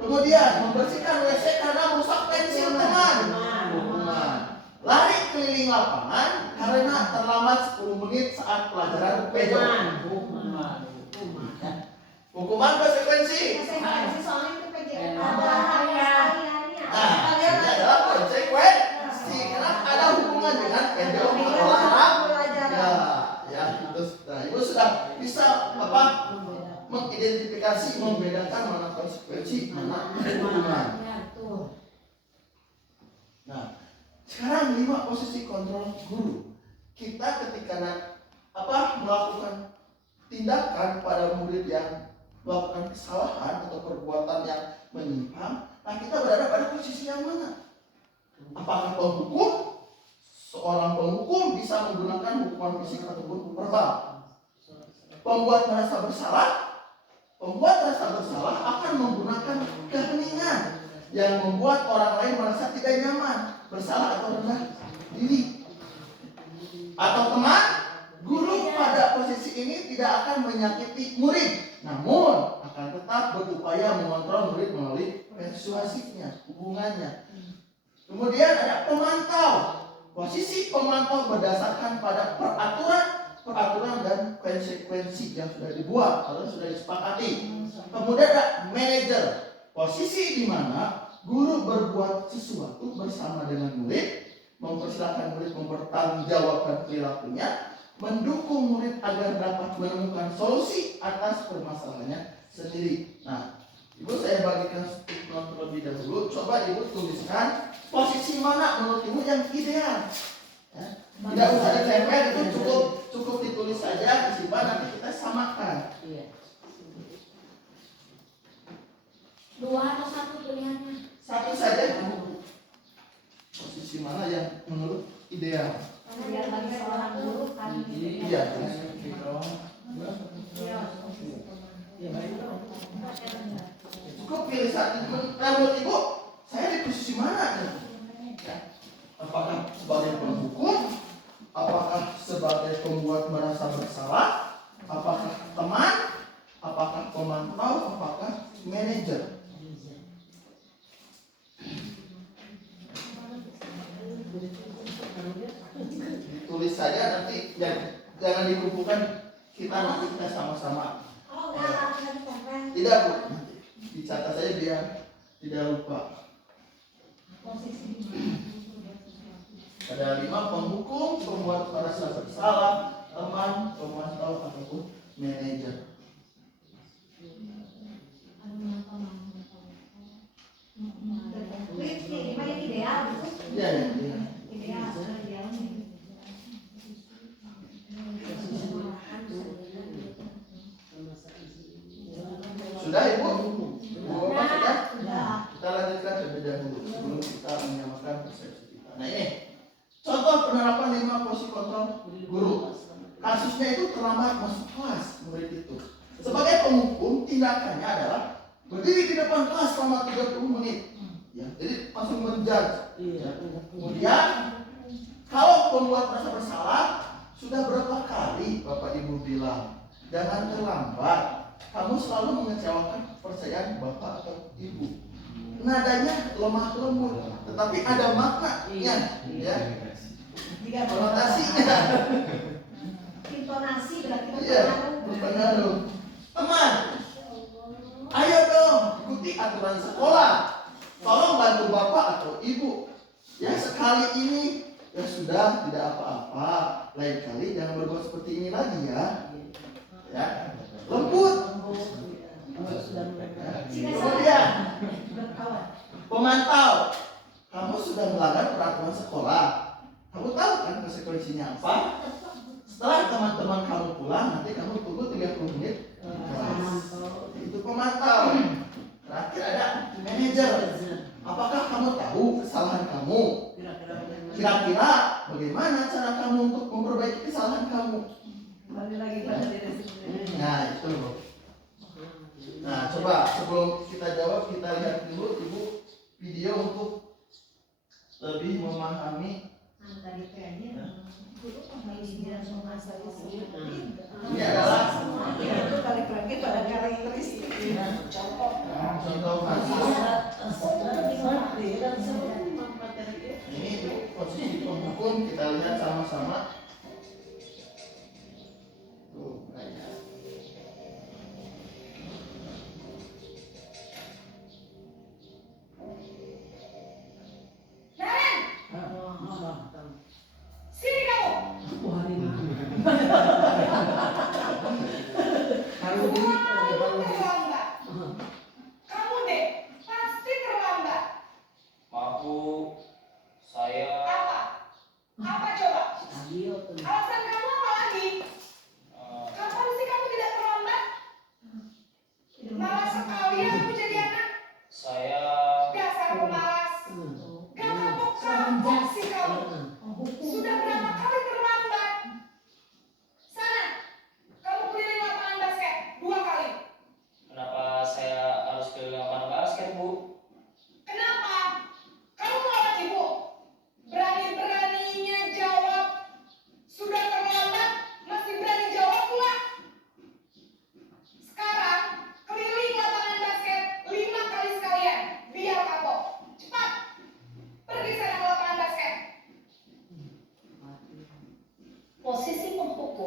Kemudian membersihkan WC karena merusak pensil teman. Hukuman. Lari keliling lapangan karena terlambat 10 menit saat pelajaran pejok. Hukuman. Hukuman konsekuensi. Soalnya itu PJJ. Nah, ini adalah konsekuensi karena ada hubungan dengan pejok olahraga. Ya, terus, nah, Ibu sudah bisa mengidentifikasi, membedakan mana konsekuensi, mana hukuman. Nah, sekarang 5 posisi kontrol guru. Kita ketika melakukan tindakan pada murid yang melakukan kesalahan atau perbuatan yang menyimpang, nah kita berada pada posisi yang mana? Apakah penghukum? Seorang penghukum bisa menggunakan hukuman fisik ataupun verbal. Pembuat merasa bersalah, akan menggunakan keheningan yang membuat orang lain merasa tidak nyaman, bersalah atau rendah diri. Atau teman, guru pada posisi ini tidak akan menyakiti murid, namun akan tetap berupaya mengontrol murid melalui persuasifnya, hubungannya. Kemudian ada pemantau. Posisi pemantau berdasarkan pada peraturan dan konsekuensi yang sudah dibuat atau sudah disepakati. Kemudian ada manajer. Posisi di mana guru berbuat sesuatu bersama dengan murid, mempersilahkan murid mempertanggungjawabkan perilakunya, mendukung murid agar dapat menemukan solusi atas permasalahannya sendiri. Nah, Ibu saya bagikan sticknote terlebih dahulu. Coba Ibu tuliskan posisi mana menurut Ibu yang ideal. Ya. Tidak usah ditempel, itu cukup ditulis saja, disimpan, nanti kita samakan. Dua atau satu pilihannya? Satu saja. Posisi mana yang menurut ideal? Biar bagi seorang guru kan. Iya. Cukup pilih satu. Menurut Ibu, saya di posisi mana? Ya. Apakah sebagai penghukum? Apakah sebagai pembuat merasa bersalah? Apakah teman? Apakah pemantau? Apakah manajer? Tulis saja nanti, jangan dikumpulkan, nanti kita sama-sama. Tidak Bu, dicatat saja biar tidak lupa. Ada 5 penghukum, pembuat merasa bersalah, teman, pemantau ataupun manajer. Ideal. Ya. Ideal. Sudah Ibu? Bapak sudah? Kita lanjutkan terlebih dahulu sebelum kita menyamakan persepsi kita. Nah ini contoh penerapan 5 posisi kontrol guru. Kasusnya itu terlambat masuk kelas murid itu. Sebagai penghukum, tindakannya adalah berdiri di depan kelas selama 30 menit. Ya, jadi langsung menjudge. Ya. Kemudian kalau pembuat merasa bersalah, sudah berapa kali Bapak Ibu bilang jangan terlambat. Kamu selalu mengecewakan kepercayaan Bapak atau Ibu. Nadanya lemah lembut, tetapi ada maknanya, ya. Konotasinya. Intonasi berarti berpengaruh. Teman, ayo dong ikuti aturan sekolah. Tolong bantu Bapak atau Ibu. Ya sekali ini ya sudah, tidak apa-apa. Lain kali jangan berbuat seperti ini lagi ya. Ya, lembut. Kemudian pemantau, kamu sudah melanggar peraturan sekolah. Kamu tahu kan konsekuensinya apa? Setelah teman-teman kamu pulang, nanti kamu tunggu 30 menit. Itu pemantau. Terakhir ada manajer. Apakah kamu tahu kesalahan kamu? Kira-kira bagaimana cara kamu untuk memperbaiki kesalahan kamu? Nah itu. Nah coba sebelum kita jawab, kita lihat dulu Ibu video untuk lebih memahami. Ini adalah contoh kasus. Ini posisi penghukum, kita lihat sama-sama. Tuh, banyak. Sini kamu. Kamu deh pasti terlambat. Maaf Bu, saya Apa coba?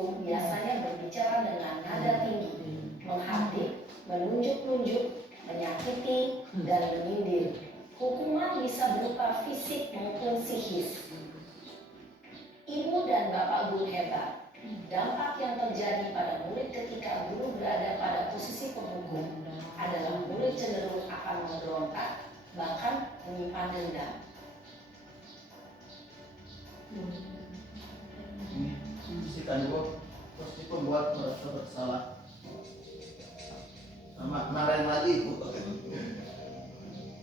guru biasanya berbicara dengan nada tinggi, menghardik, menunjuk-nunjuk, menyakiti, dan menyindir. Hukuman bisa berupa fisik maupun psikis. Ibu dan bapak guru hebat. Dampak yang terjadi pada murid ketika guru berada pada posisi penghukum adalah murid cenderung akan memberontak, bahkan menyimpan dendam. Ini bisikan gua pasti pembuat merasa bersalah. Sama kemarin lagi gua.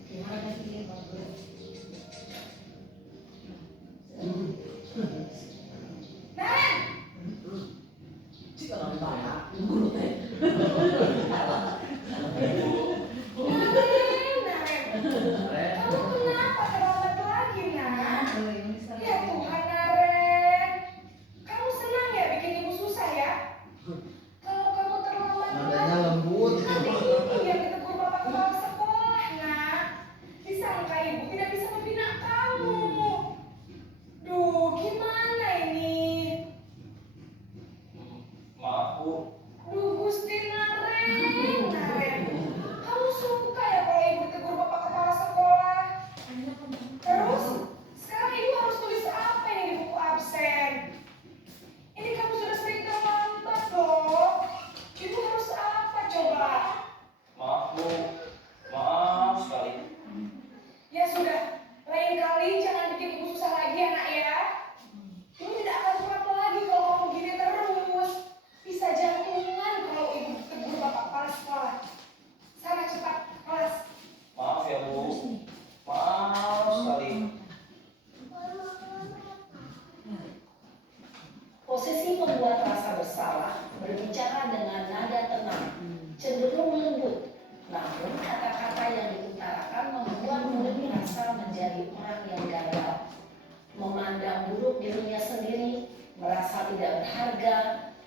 Gimana sih Pak Guru? Jika orang banyak, guru teh. Kamu kenapa terlambat lagi, Nak? Oh, ini salah. Ya Tuhan, Naren. Kamu senang ya bikin ibu susah ya? Kalau kamu terlambat Nadanya lembut. nanti ibu yang ditegur bapak kepala sekolah, Nak. Disangka ibu tidak bisa membina kamu. Duh, gimana ini? Maaf Bu, Duh, Gusti Naren. Kamu suka ya kalau ibu ditegur bapak kepala sekolah? Terus, sekarang ibu harus tulis apa ini di buku absen? Ini kamu sudah sering terlambat loh. Ibu harus apa coba? maaf Bu, maaf sekali. Ya sudah, lain kali jangan bikin ibu susah lagi ya nak ya. Ibu tidak akan kuat lagi kalau kamu gini terus. Bisa jantungan kalau ibu ditegur bapak kepala sekolah. Sana cepat kelas. Maaf ya Bu, maaf sekali. Posisi membuat rasa bersalah berbicara dengan nada tenang, cenderung lembut. Namun kata-kata yang diutarakan membuat murid merasa menjadi orang yang gagal, memandang buruk dirinya sendiri, merasa tidak berharga,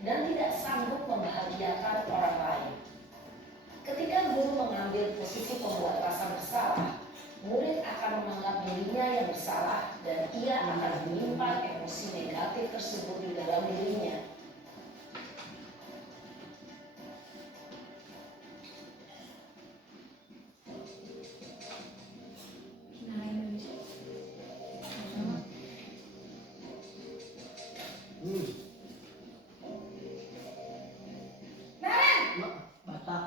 dan tidak sanggup membahagiakan orang lain. Ketika guru mengambil posisi pembuat rasa bersalah, murid akan menganggap dirinya yang bersalah dan ia akan menyimpan emosi negatif tersebut di dalam dirinya. Nah, Indonesia. Naren, Batak.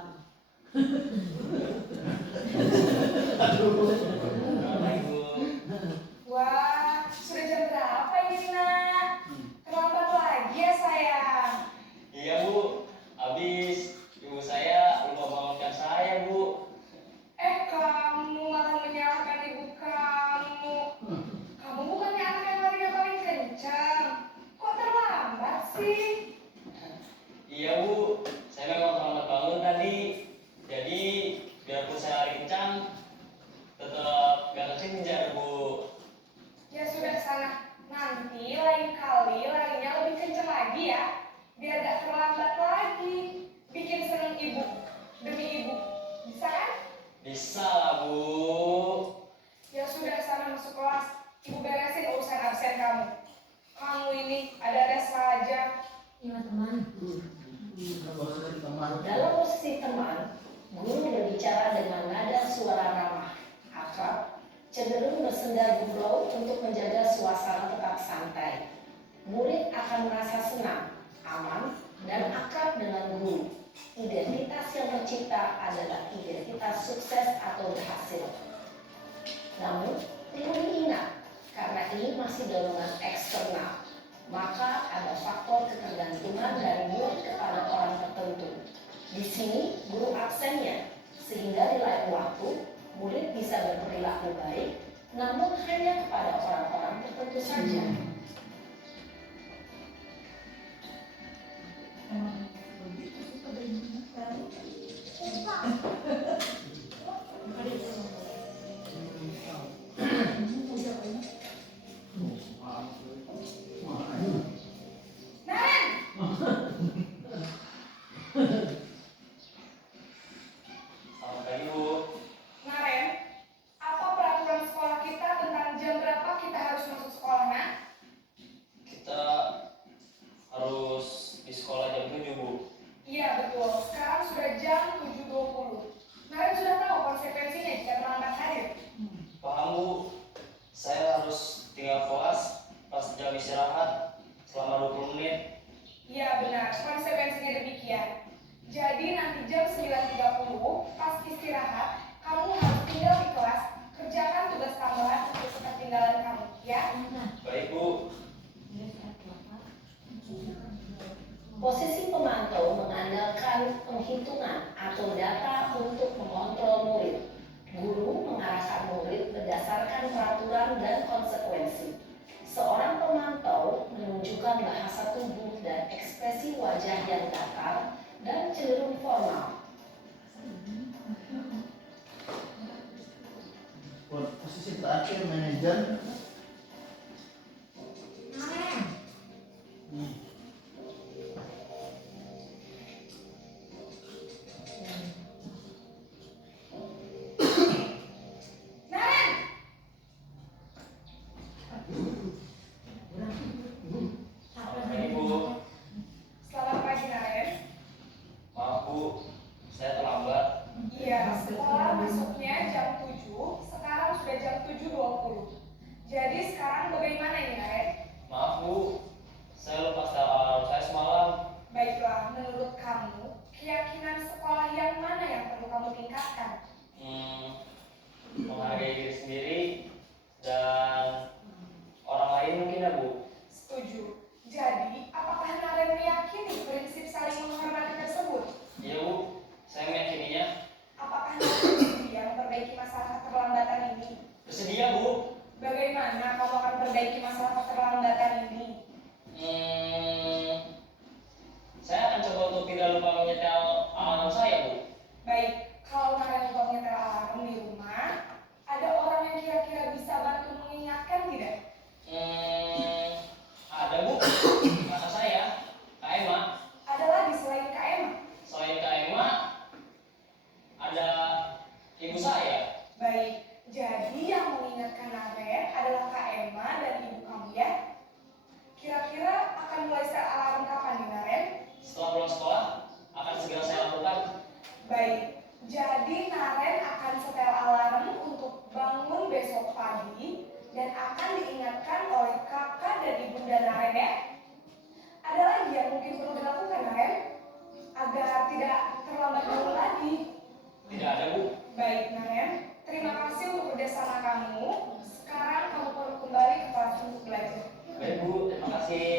Baik Bu, wah sudah jam berapa ini nak? Terlambat lagi ya sayang. iya Bu, habis ibu saya lupa bangunkan saya Bu. Kamu malah menyalahkan ibu kamu. Kamu bukannya anak yang larinya paling kencang. Kok terlambat sih? Iya Bu, saya memang terlambat bangun tadi. Jadi biarpun saya lari kencang, tetap gak kekejar Bu. Ya sudah sana. Nanti lain kali larinya lebih kencang lagi ya. Biar gak terlambat lagi. Bikin seneng ibu. Demi ibu. Bisa kan? Bisa lah Bu. Ya sudah sana masuk kelas. Ibu beresin urusan absen kamu. Kamu ini ada les saja. Iya teman. Dalam posisi teman, guru berbicara dengan nada suara ramah, akrab, cenderung bersenda gurau untuk menjaga suasana tetap santai. Murid akan merasa senang, aman, dan akrab dengan guru. Identitas yang tercipta adalah identitas sukses atau berhasil. Namun, perlu diingat, karena ini masih dorongan eksternal, maka ada faktor ketergantungan dari murid kepada orang tertentu. Di sini, guru absennya, sehingga di lain waktu, murid bisa berperilaku baik, namun hanya kepada orang-orang tertentu saja. Naren, Selamat pagi Bu. Naren, apa peraturan sekolah kita tentang jam berapa kita harus masuk sekolah, nak? Posisi pemantau mengandalkan penghitungan atau data untuk mengontrol murid. Guru mengarahkan murid berdasarkan peraturan dan konsekuensi. Seorang pemantau menunjukkan bahasa tubuh dan ekspresi wajah yang datar dan cenderung formal. Posisi terakhir manajer. Naren! Ibu, Selamat pagi, Naren. maaf Bu, saya terlambat. Iya, sekolah masuknya jam 7, sekarang sudah jam 7.20. Jadi sekarang bagaimana ini, Naren? Maaf Bu, saya lupa setel alarm saya semalam. Baiklah, menurut kamu, keyakinan sekolah yang mana yang perlu kamu tingkatkan? Menghargai diri sendiri dan orang lain mungkin ya Bu. Setuju. Jadi, apakah Naren meyakini prinsip saling menghormati tersebut? Iya Bu, saya meyakininya. Apakah Naren bersedia memperbaiki masalah keterlambatan ini? Bersedia Bu. Bagaimana kamu akan perbaiki masalah keterlambatan ini? Saya akan coba untuk tidak lupa menyetel alarm saya Bu. Baik, kalau Naren lupa menyetel alarm di rumah, ada orang yang kira-kira bisa bantu mengingatkan tidak? Ada Bu, kata saya, Kak Emma. Ada lagi selain Kak Emma? Selain Kak Emma, ada ibu saya. Baik, jadi yang mengingatkan Naren adalah Kak Emma dan ibu kamu ya? Kira-kira akan mulai set alarm kapan nih, Naren? Setelah pulang sekolah, akan segera saya lakukan. Baik, jadi Naren akan setel alarm untuk bangun besok pagi dan akan diingatkan oleh kakak dan ibunda Naren ya. Ada lagi yang mungkin perlu dilakukan, Naren, agar tidak terlambat bangun lagi. Tidak ada Bu. Baik, Naren, terima kasih untuk kerjasama kamu. Sekarang kamu perlu kembali ke kelas untuk belajar. Baik Bu, terima kasih.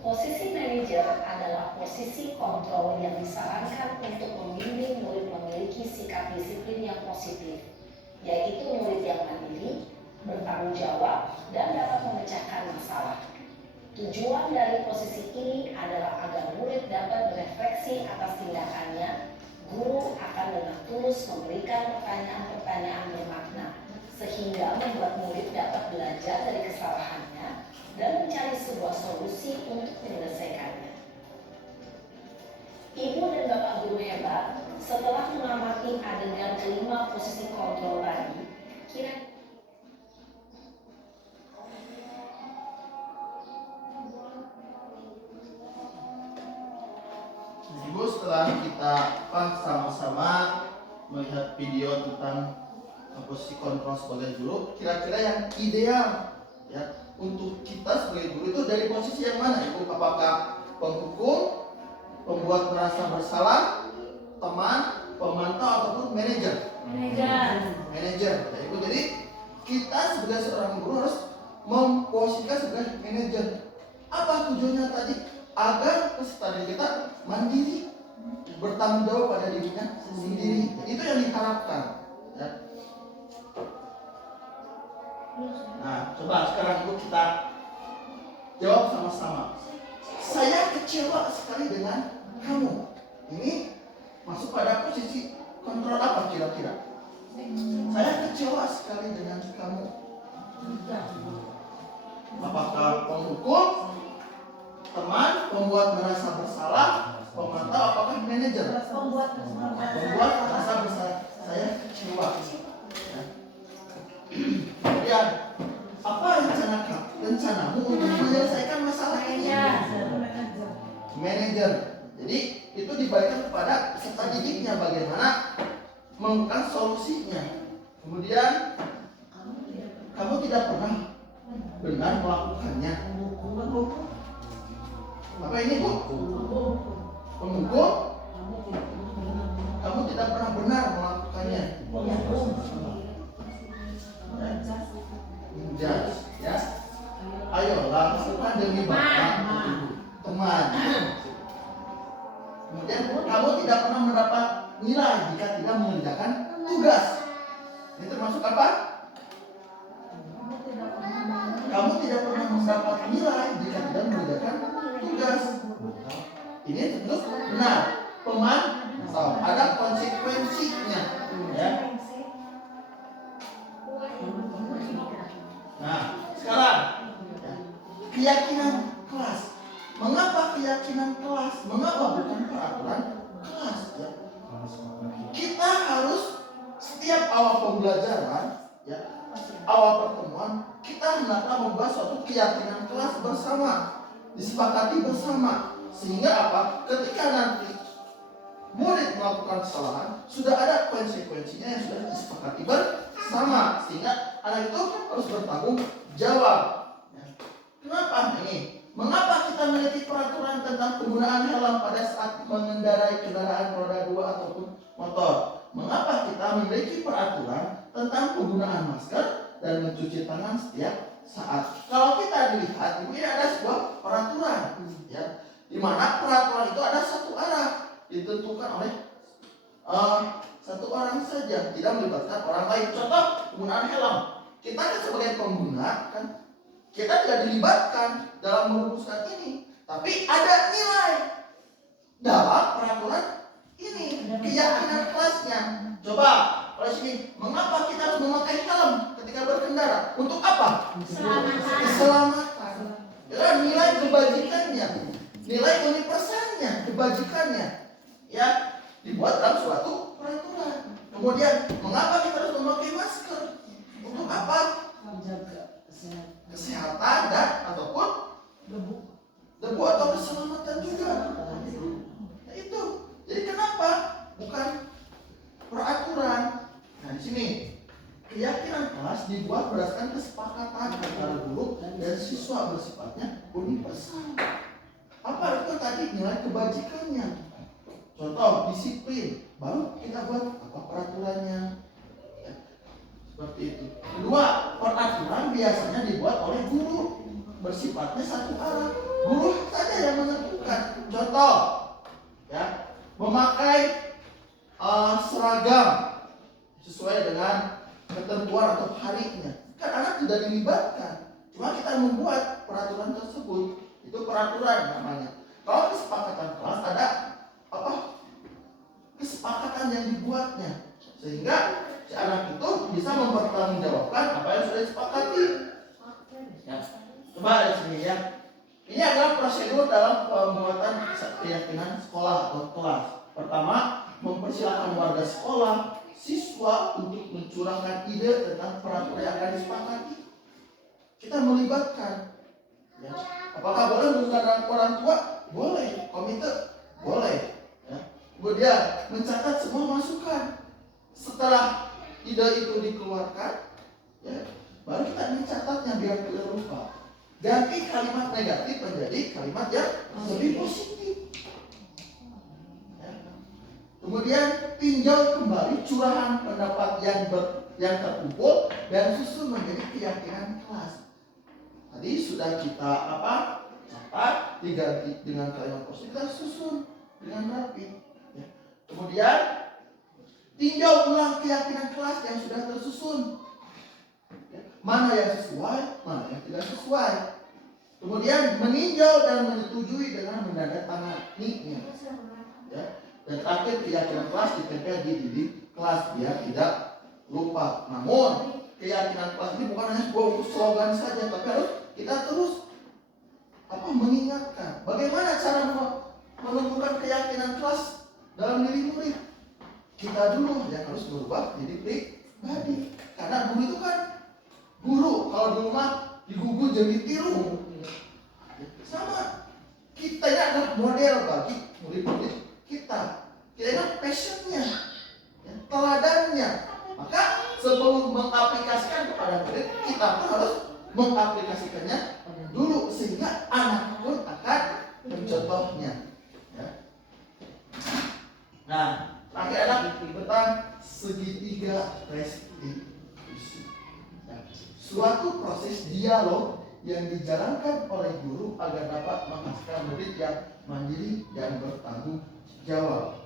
Posisi manajer adalah posisi kontrol yang disarankan untuk membimbing murid memiliki sikap disiplin yang positif, yaitu murid yang mandiri, bertanggung jawab, dan dapat memecahkan masalah. Tujuan dari posisi ini adalah agar murid dapat berefleksi atas tindakannya. Guru akan dengan tulus memberikan pertanyaan-pertanyaan bermakna, sehingga membuat murid dapat belajar dari kesalahannya dan mencari sebuah solusi untuk menyelesaikannya. Ibu dan Bapak guru hebat, setelah mengamati adegan kelima posisi kontrol tadi, kira Ibu, setelah kita sama-sama melihat video tentang posisi kontrol sebagai guru, kira-kira yang ideal ya untuk kita sebagai guru itu dari posisi yang mana, Ibu? Apakah penghukum, pembuat merasa bersalah, teman, pemantau, ataupun manajer? Manajer ya, Ibu. Jadi kita sebagai seorang guru harus memposisikan sebagai manajer. Apa tujuannya tadi? Agar peserta didik kita mandiri, bertanggung jawab pada dirinya sendiri. Itu yang diharapkan ya. Nah, coba sekarang Ibu kita jawab sama-sama. Saya kecewa sekali dengan kamu. Ini masuk pada posisi kontrol apa kira-kira? Saya kecewa sekali dengan kamu. Apakah penghukum, teman, pembuat merasa bersalah, pemantau, apakah manajer? Pembuat merasa bersalah. Saya kecewa. Ya. Kemudian, apa rencanamu untuk menyelesaikan masalah ini? Manajer. Jadi itu diberikan kepada peserta didiknya bagaimana menemukan solusinya. Kemudian kamu tidak pernah benar melakukannya. Apa ini Bu? Penghukum? Kamu tidak pernah benar melakukannya. Jas, ya. Ayo lakukan demi Bapak. Kemudian kamu tidak pernah mendapat nilai jika tidak mengerjakan tugas. Ini termasuk apa? Kamu tidak pernah mendapat nilai jika tidak mengerjakan tugas. Ini tentu benar. Pemantau, ada konsekuensinya. Ya. Nah, sekarang ya, keyakinan kelas. Mengapa keyakinan kelas? Mengapa bukan peraturan kelas? Ya. Kita harus setiap awal pembelajaran, ya, awal pertemuan, kita hendaklah membahas suatu keyakinan kelas bersama, disepakati bersama, sehingga apa? Ketika nanti murid melakukan kesalahan, sudah ada konsekuensinya yang sudah disepakati bersama, sehingga anak itu harus bertanggung jawab. Kenapa ini? Mengapa kita memiliki peraturan tentang penggunaan helm pada saat mengendarai kendaraan roda 2 ataupun motor? Mengapa kita memiliki peraturan tentang penggunaan masker dan mencuci tangan setiap saat? Kalau kita dilihat, ini ada sebuah peraturan, ya, di mana peraturan itu ada satu arah, ditentukan oleh satu orang saja, tidak melibatkan orang lain. Contoh penggunaan helm, kita kan sebagai pengguna kan, kita tidak dilibatkan dalam merumuskan ini, tapi ada nilai dalam peraturan ini, keyakinan kelasnya. Coba oleh sini, mengapa kita harus memakai helm ketika berkendara? Untuk apa? Keselamatan. Ya, nilai kebajikannya, nilai universalnya, kebajikannya, ya, dibuat dalam suatu peraturan. Kemudian, mengapa kita harus memakai masker? Untuk apa? Kesehatan dan ataupun debu atau keselamatan juga. Nah, itu. Jadi kenapa bukan peraturan? Nah, di sini keyakinan kelas dibuat berdasarkan kesepakatan antara guru dan siswa bersifatnya universal. Apa itu tadi nilai kebajikannya? Contoh disiplin, baru kita buat apa peraturannya. Seperti itu. Kedua, peraturan biasanya dibuat oleh guru, bersifatnya satu arah. Guru saja yang menentukan. Contoh, ya, memakai seragam sesuai dengan ketentuan atau harinya. Kan anak tidak dilibatkan. Cuma kita membuat peraturan tersebut. Itu peraturan namanya. Kalau kesepakatan kelas ada apa? Kesepakatan yang dibuatnya. Sehingga si anak itu bisa mempertanggungjawabkan apa yang sudah disepakati. Ya. Coba di sini ya. Ini adalah prosedur dalam pembuatan keyakinan sekolah atau kelas. Pertama, mempersilahkan warga sekolah, siswa untuk mencurahkan ide tentang peraturan yang akan disepakati. Kita melibatkan. Ya. Apakah boleh mengundang orang tua? Boleh. Komite? Boleh. Ya. Kemudian mencatat semua masukan. Setelah ide itu dikeluarkan, ya, baru kita mencatatnya biar tidak lupa. Ganti kalimat negatif menjadi kalimat yang lebih positif. Ya. Kemudian tinjau kembali curahan pendapat yang terkumpul dan susun menjadi keyakinan kelas. Tadi sudah kita catat, diganti dengan kalimat positif, kita susun dengan rapi. Ya. Kemudian tinjau ulang keyakinan kelas yang sudah tersusun. Mana yang sesuai, mana yang tidak sesuai. Kemudian meninjau dan menyetujui dengan menandatangani. Ya. Dan terakhir keyakinan kelas ditempel di dinding kelas biar tidak lupa. Namun keyakinan kelas ini bukan hanya sebuah slogan saja, tapi harus kita terus mengingatkan. Bagaimana cara menentukan keyakinan kelas dalam diri murid? Kita dulu yang harus berubah jadi pribadi. Karena guru itu kan guru, kalau di rumah digugu jadi tiru. Sama, kita ini adalah model bagi murid-murid kita. Kita ini passionnya, ya, teladannya. Maka sebelum mengaplikasikan kepada murid, kita pun harus mengaplikasikannya dulu sehingga anak pun akan mencontohnya. Ya. Nah, terakhir adalah tentang segitiga restitusi. Suatu proses dialog yang dijalankan oleh guru agar dapat menghasilkan murid yang mandiri dan bertanggung jawab.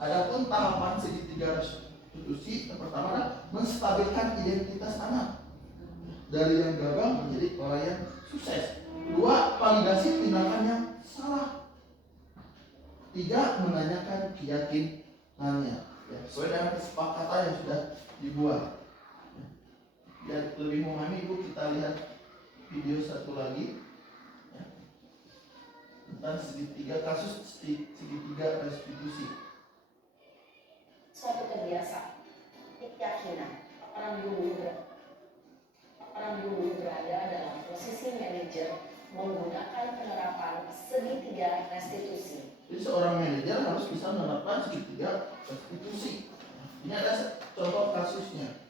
Adapun tahapan segitiga restitusi, yang pertama adalah menstabilkan identitas anak dari yang gagal menjadi orang yang sukses. 2. Validasi tindakan yang salah. 3. Menanyakan keyakinannya, ya, sesuai dengan kesepakatan yang sudah dibuat. Ya, lebih memahami Ibu, kita lihat video satu lagi, ya, tentang segitiga, kasus segitiga restitusi. Suatu kebiasaan, keyakinan orang dulu berada dalam posisi manajer menggunakan penerapan segitiga restitusi. Jadi seorang manajer harus bisa menerapkan segitiga restitusi. Ini ada contoh kasusnya.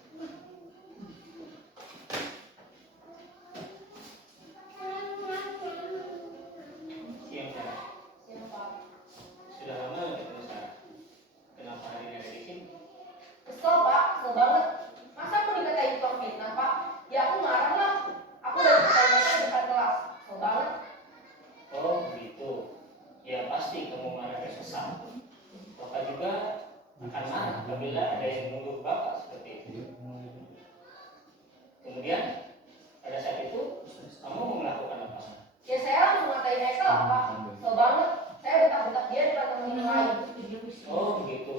Siang, Sarah. Siapa? Sudah lama nggak ketemu Sarah? Kenapa hari ini ada di sini? Kesel Pak, kesel banget. Masa aku dikatain tukang fitnah Pak? Ya aku marah lah. Aku udah bertanya di depan kelas. Kesel banget. Oh begitu. Ya pasti kamu marah dan kesal. Bapak juga akan marah apabila ada yang menuduh Bapak seperti itu. Kemudian pada saat itu kamu mau melakukan apa? Ya saya langsung ngatain Eka lah Pak. Kesel banget. Saya bentak-bentak dia depan temen yang lain. Oh begitu.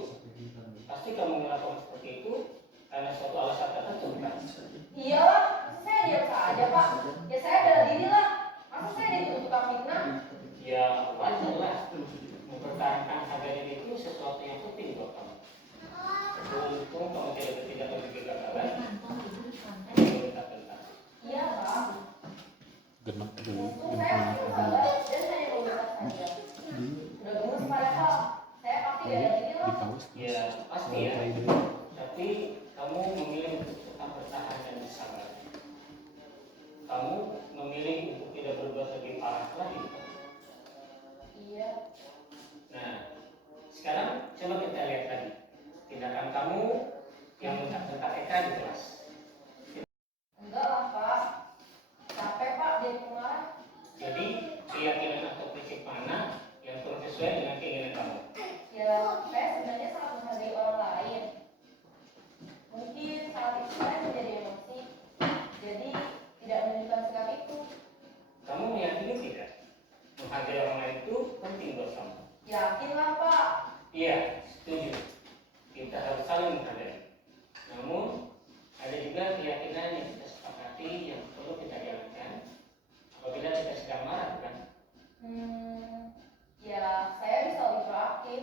Pasti kamu melakukan seperti itu karena suatu alasan tertentu kan? Iyalah, saya diam saja Pak. Ya saya bela diri lah. Masa saya dituduh tukang fitnah? Ya wajar lah. Mempertahankan harga diri itu sesuatu yang penting buat kamu. Beruntung kamu tidak bertindak lebih kegagalan. Bentak-bentak. Iya Pak. Genap Untung saya masih sabar dan hanya membentak saja. Udah gemes padahal. Saya pasti bela diri lah. Ya pasti ya. Tapi kamu memilih untuk tetap bertahan dan bersabar. Kamu memilih untuk tidak berbuat lebih parah lagi. Iya. Nah, sekarang coba kita lihat lagi tindakan kamu yang bentak-bentak Eka di kelas. Enggak lah Pak. Capek Pak dia marah. Jadi keyakinan atau prinsip mana yang kurang sesuai dengan keinginan kamu? Ya saya sebenarnya sangat menghargai orang lain. Mungkin saat itu saya menjadi emosi. Jadi tidak menunjukkan sikap itu. Kamu meyakini tidak? Menghargai orang lain itu penting buat kamu. Yakinlah Pak. Iya, setuju. Kita harus saling menghargai. Namun ada juga keyakinan yang kita sepakati yang perlu kita jalankan apabila kita sedang marah, kan? Ya saya bisa lebih proaktif.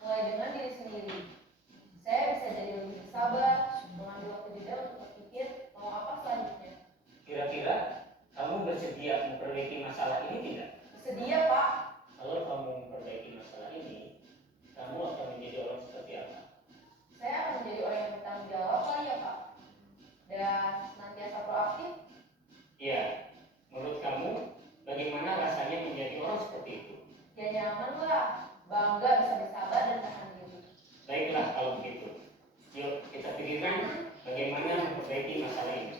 Mulai dengan diri sendiri. Saya bisa jadi lebih sabar, mengambil waktu jeda untuk berpikir mau apa selanjutnya. Kira-kira kamu bersedia memperbaiki masalah ini tidak? Sedia Pak. Kalau kamu memperbaiki masalah ini, kamu akan menjadi orang seperti apa? Saya akan menjadi orang yang bertanggung jawab kali ya Pak. Dan senantiasa proaktif. Iya, menurut kamu bagaimana rasanya menjadi orang seperti itu? Ya nyaman lah. Bangga bisa bersabar dan tahan diri. Baiklah kalau begitu. Yuk kita pikirkan bagaimana memperbaiki masalah ini.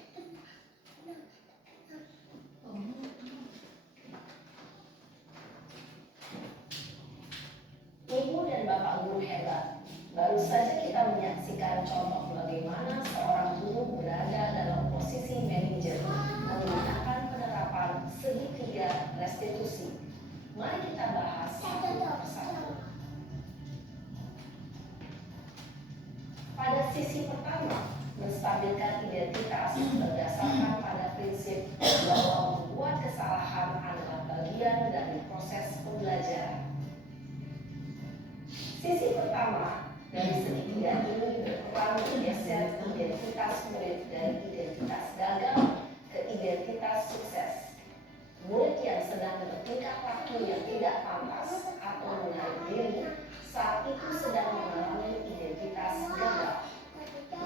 Ibu dan Bapak guru hebat. Baru saja kita menyaksikan contoh bagaimana seorang guru berada dalam posisi manajer menggunakan penerapan segitiga restitusi. Mari kita bahas satu persatu. Pada sisi pertama, menstabilkan identitas berdasarkan pada prinsip bahwa membuat kesalahan adalah bagian dari proses pembelajaran. Sisi pertama dari segitiga ini berperan menggeser identitas murid dari identitas gagal ke identitas sukses. Murid yang sedang bertingkah laku yang tidak pantas atau menarik diri saat itu sedang mengalami identitas gagal.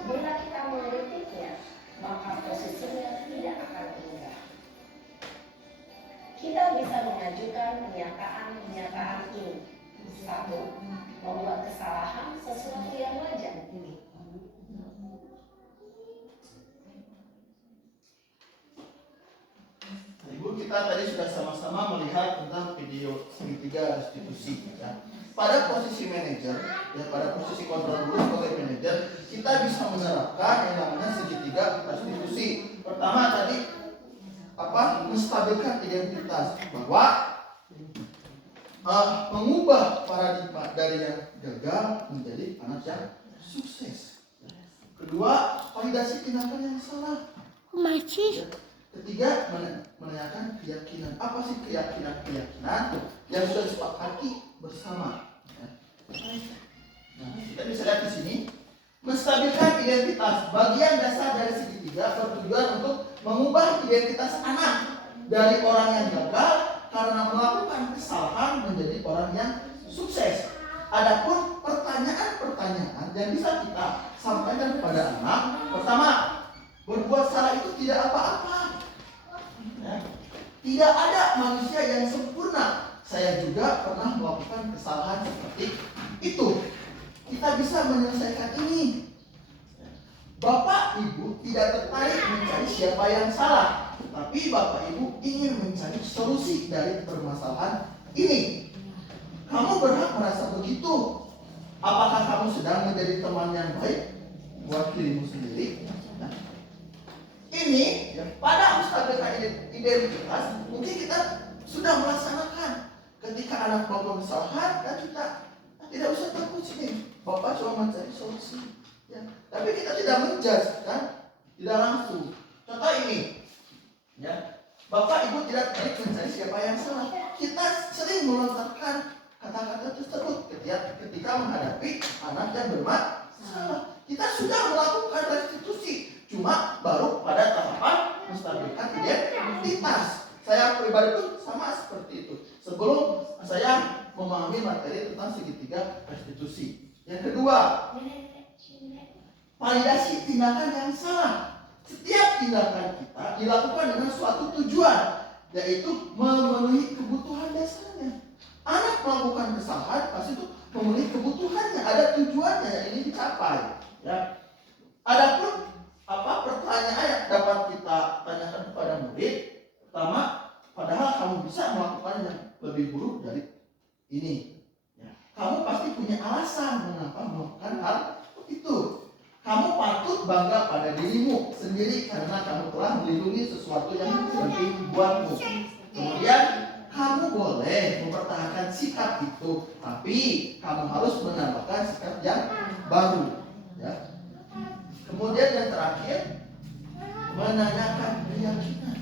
Bila kita mengkritiknya, maka posisinya tidak akan berubah. Kita bisa mengajukan pernyataan ini. 1. Membuat kesalahan sesuatu yang wajar. Ibu, kita tadi sudah sama-sama melihat tentang video segitiga restitusi. Ya. Pada posisi manajer, ya pada posisi kontrol guru sebagai manajer, kita bisa menerapkan yang namanya segitiga restitusi. Pertama tadi menstabilkan identitas, bahwa mengubah paradigma dari yang gagal menjadi anak yang sukses. Kedua, validasi tindakan yang salah. Ya. Ketiga, menanyakan keyakinan. Apa sih keyakinan yang sudah disepakati bersama? Ya. Nah, kita bisa lihat di sini, menstabilkan identitas. Bagian dasar dari segitiga bertujuan untuk mengubah identitas anak dari orang yang gagal karena melakukan kesalahan menjadi orang yang sukses. Adapun pertanyaan-pertanyaan yang bisa kita sampaikan kepada anak, pertama, berbuat salah itu tidak apa-apa. Ya. Tidak ada manusia yang sempurna. Saya juga pernah melakukan kesalahan seperti itu. Kita bisa menyelesaikan ini. Bapak Ibu tidak tertarik mencari siapa yang salah, tapi Bapak Ibu ingin mencari solusi dari permasalahan ini. Kamu berhak merasa begitu. Apakah kamu sedang menjadi teman yang baik buat dirimu sendiri? Nah, ini ya, pada menstabilkan identitas, mungkin kita sudah melaksanakan. Ketika anak melakukan kesalahan, dan kita tidak usah takut sini. Bapak cuma mencari solusi. Ya. Tapi kita tidak menjudge, kan? Tidak langsung. Contoh ini, ya, Bapak Ibu tidak tertarik mencari siapa yang salah. Kita sering melontarkan kata-kata tersebut ketika menghadapi anak yang bermasalah. Kita sudah melakukan restitusi, cuma baru pada tahapan menstabilkan identitas. Saya pribadi pun sama seperti itu. Sebelum saya memahami materi tentang segitiga restitusi. Yang kedua, validasi tindakan yang salah. Setiap tindakan kita dilakukan dengan suatu tujuan, yaitu memenuhi kebutuhan dasarnya. Anak melakukan kesalahan pasti itu memenuhi kebutuhannya, ada tujuannya yang ini dicapai. Ya. Adapun pertanyaan yang dapat kita tanyakan kepada murid, pertama, padahal kamu bisa melakukan yang lebih buruk dari ini. Ya. Kamu pasti punya alasan mengapa melakukan hal itu. Kamu patut bangga pada dirimu sendiri karena kamu telah melindungi sesuatu yang penting buatmu. Kemudian kamu boleh mempertahankan sikap itu, tapi kamu harus menambahkan sikap yang baru. Ya. Kemudian yang terakhir, menanyakan keyakinan.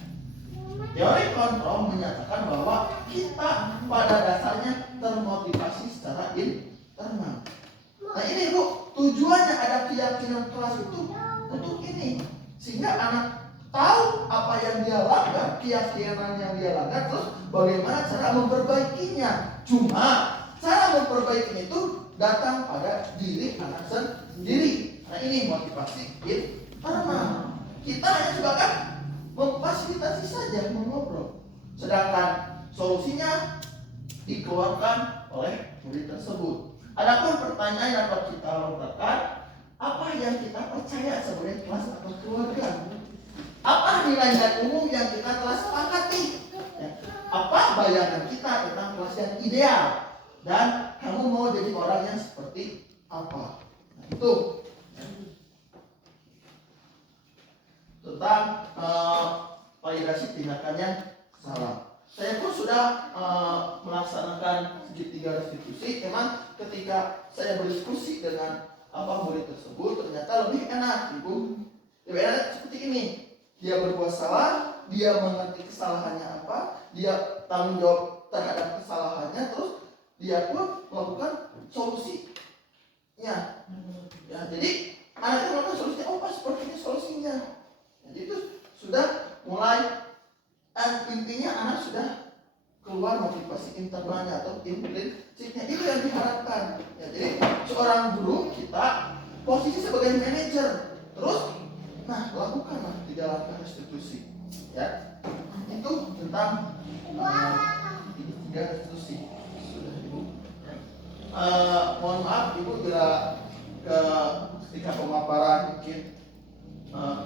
Teori kontrol menyatakan bahwa kita pada dasarnya termotivasi secara internal. Nah ini Bu, tujuannya ada keyakinan kelas itu untuk ini, sehingga anak tahu apa yang dia langgar, keyakinan yang dia langgar, terus bagaimana cara memperbaikinya. Cuma cara memperbaikinya itu datang pada diri anak sendiri. Nah ini motivasi internal. Kita hanya sebagai memfasilitasi saja, mengobrol, sedangkan solusinya dikeluarkan oleh murid tersebut. Adapun pertanyaan yang dapat kita lontarkan, apa yang kita percaya sebagai kelas atau keluarga? Apa nilai umum yang kita telah sepakati? Ya. Apa bayangan kita tentang kelas yang ideal? Dan kamu mau jadi orang yang seperti apa? Nah, itu tentang validasi tindakan yang salah. Saya pun sudah melaksanakan segitiga restitusi. Memang ketika saya berdiskusi dengan murid tersebut, ternyata lebih enak, Ibu. Lebih enak seperti ini. Dia berbuat salah, dia mengerti kesalahannya apa, dia tanggung jawab terhadap kesalahannya, terus dia pun melakukan solusinya. Ya, jadi anaknya melakukan solusinya, oh pas seperti ini solusinya. Jadi itu sudah mulai, intinya anak sudah keluar motivasi internalnya atau implinsitnya, itu yang diharapkan. Ya, jadi seorang guru kita posisi sebagai manajer, terus lakukanlah 3 langkah restitusi. Ya, itu tentang 3 restitusi. Sudah Ibu. Mohon maaf Ibu bila ketika pemaparan mungkin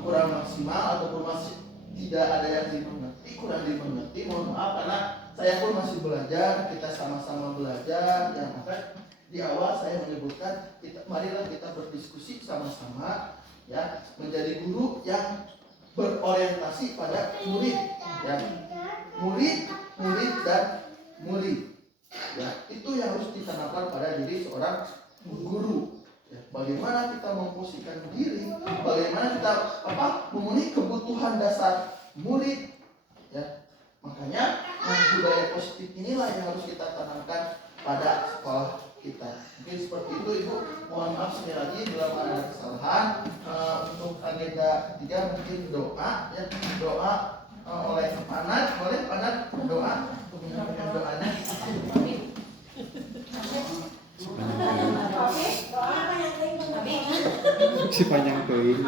kurang maksimal ataupun masih tidak ada yang dimengerti, kurang dimengerti, mohon maaf karena saya pun masih belajar, kita sama-sama belajar. Ya, maka di awal saya menyebutkan marilah kita berdiskusi sama-sama ya, menjadi guru yang berorientasi pada murid ya. Murid dan murid. Ya, itu yang harus ditanamkan pada diri seorang guru. Ya, bagaimana kita memposisikan diri, bagaimana kita memenuhi kebutuhan dasar murid. Ya, makanya budaya positif inilah yang harus kita tanamkan pada sekolah kita. Mungkin seperti itu Ibu. Mohon maaf sekali lagi bila ada kesalahan. Untuk agenda ketiga mungkin doa ya, doa oleh Panat, boleh Panat doa untuk menyampaikan doanya. Si panjang teuing.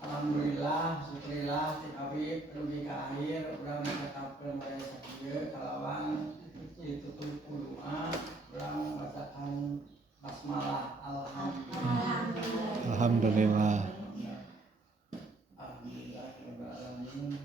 Alhamdulillah, syukurillah, tikabib, rugi ke akhir, urang tetap bermaya sakieu kalawan ditutup doa, urang bacakan basmalah. Alhamdulillah. Alhamdulillah. Alhamdulillah, rabbil alamin.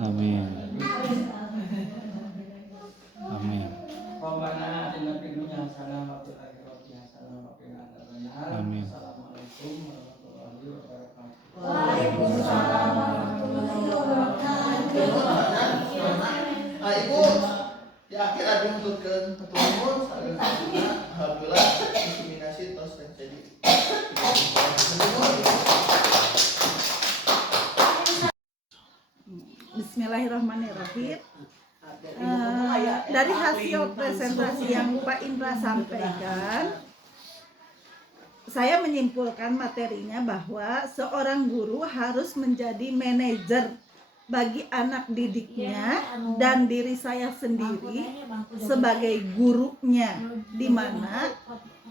Amin. Amin. Rabbana atina fid dunya hasanah wa fil akhirati hasanah wa qina adzabannar. Amin. Assalamualaikum warahmatullahi wabarakatuh. Waalaikumsalam warahmatullahi wabarakatuh. Nah, Ibu di akhir ada menuturkan ketumun alhamdulillah diskriminasi tos dan jadi. Bismillahirrahmanirrahim. Dari hasil presentasi yang Pak Indra sampaikan, saya menyimpulkan materinya bahwa seorang guru harus menjadi manajer bagi anak didiknya dan diri saya sendiri sebagai gurunya, di mana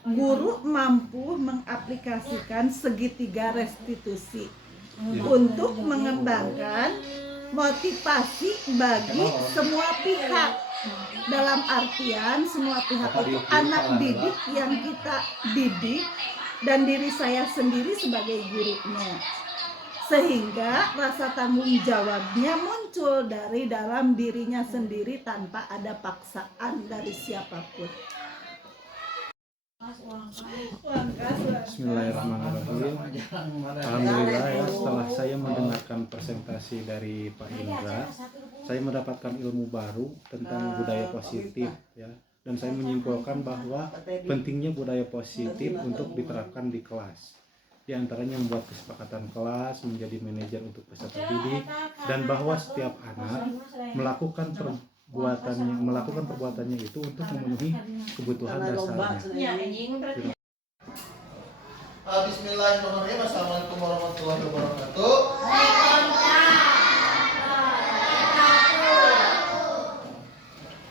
guru mampu mengaplikasikan segitiga restitusi untuk mengembangkan motivasi bagi semua pihak. Dalam artian semua pihak itu anak didik yang kita didik dan diri saya sendiri sebagai gurunya, sehingga rasa tanggung jawabnya muncul dari dalam dirinya sendiri tanpa ada paksaan dari siapapun. Bismillahirrahmanirrahim. Alhamdulillah ya, setelah saya mendengarkan presentasi dari Pak Indra, saya mendapatkan ilmu baru tentang budaya positif ya, dan saya menyimpulkan bahwa pentingnya budaya positif untuk diterapkan di kelas. Di antaranya membuat kesepakatan kelas, menjadi manajer untuk peserta didik, dan bahwa setiap anak melakukan perbuatannya itu untuk memenuhi kebutuhan dasarnya. Bismillahirrahmanirrahim. Assalamualaikum warahmatullahi wabarakatuh.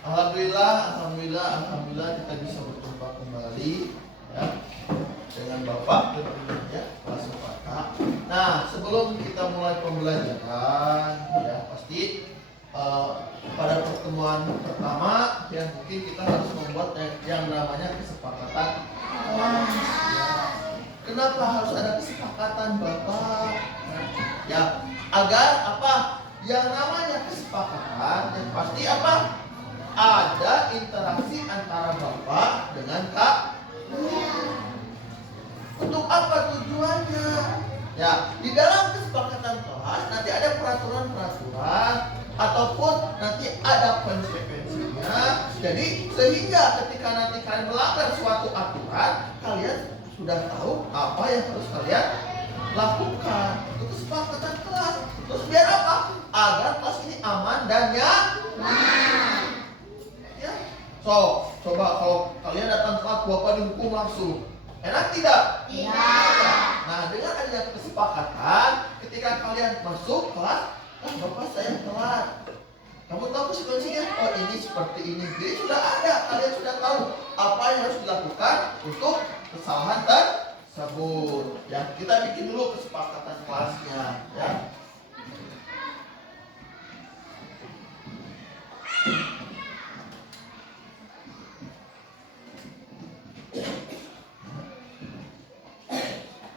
Alhamdulillah kita bisa berjumpa kembali ya dengan Bapak ya, kelas 4A. Nah, sebelum kita mulai pembelajaran ya pasti pada pertemuan pertama ya mungkin kita harus membuat yang namanya kesepakatan kelas. Kenapa harus ada kesepakatan Bapak? Nah, ya agar apa? Yang namanya kesepakatan yang pasti apa? Ada interaksi antara Bapak dengan Kak. Untuk apa tujuannya? Ya, di dalam kesepakatan kelas nanti ada peraturan-peraturan ataupun nanti ada konsekuensinya. Jadi sehingga ketika nanti kalian melanggar suatu aturan, kalian sudah tahu apa yang harus kalian lakukan. Itu kesepakatan kelas. Terus biar apa? Agar kelas ini aman dan nyaman. Ya. So, coba kalau kalian datang kelas Bapak dihukum langsung. Enak tidak? Tidak. Nah, dengan adanya kesepakatan, ketika kalian masuk kelas, Bapak saya telat. Kamu tahu konsekuensinya? Oh, ini seperti ini. Jadi sudah ada, kalian sudah tahu apa yang harus dilakukan untuk kesalahan tersebut. Ya, kita bikin dulu kesepakatan kelasnya, ya.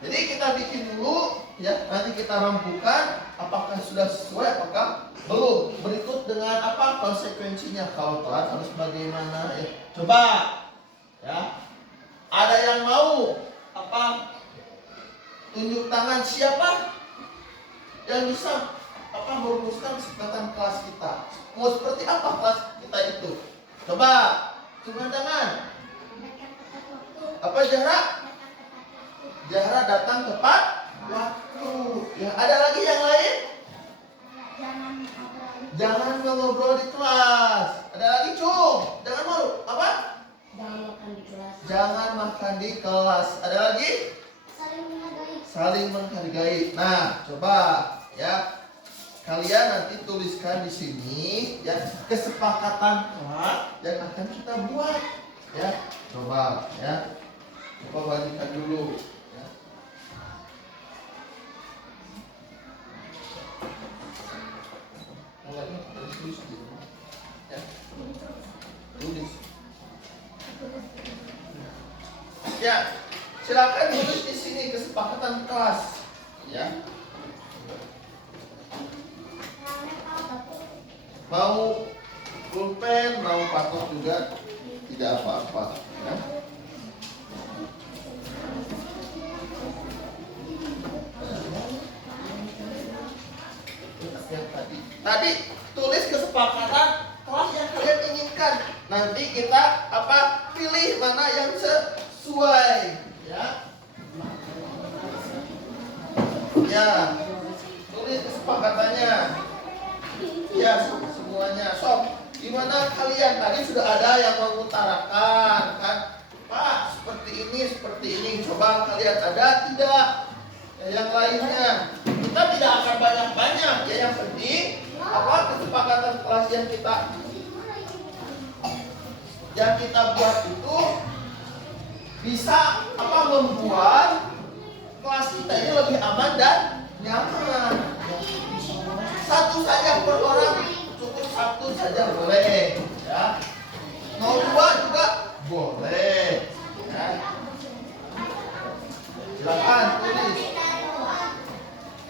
Jadi kita bikin dulu, ya. Nanti kita rampukan apakah sudah sesuai, apakah belum. Berikut dengan apa konsekuensinya kalau telat harus bagaimana, ya. Coba, ya. Ada yang mau apa? Tunjuk tangan siapa yang bisa apa merumuskan kesepakatan kelas kita? Mau seperti apa kelas kita itu? Coba, tunjukkan tangan. Apa jarak? Jarak datang tepat waktu. Ya, ada lagi yang lain? Jangan mengobrol di kelas. Ada lagi, Cung. Jangan malu. Apa? Jangan makan di kelas. Jangan makan di kelas. Ada lagi? Saling menghargai. Saling menghargai. Nah, coba ya. Kalian nanti tuliskan di sini ya kesepakatan kelas yang akan kita buat. Ya, coba ya. Coba bagikan dulu. Ya. Mulai tulis dulu. Ya. Tulis. Ya, silakan tulis di sini kesepakatan kelas. Ya. Mau pulpen, mau patok juga tidak apa-apa. Ya. Tadi tulis kesepakatan kelas yang kalian inginkan. Nanti kita apa? Pilih mana yang sesuai, ya. Ya, tulis kesepakatannya. Ya, semuanya. Sob, gimana kalian? Tadi sudah ada yang mengutarakan, kan? Pak, seperti ini. Coba kalian ada tidak? Ya, yang lainnya. Kita tidak akan banyak-banyak. Ya, yang penting apa kesepakatan kelas yang kita buat itu bisa apa membuat kelas kita ini lebih aman dan nyaman. Satu saja per orang, cukup satu saja boleh, ya. Mau dua juga boleh, ya. Silakan tulis.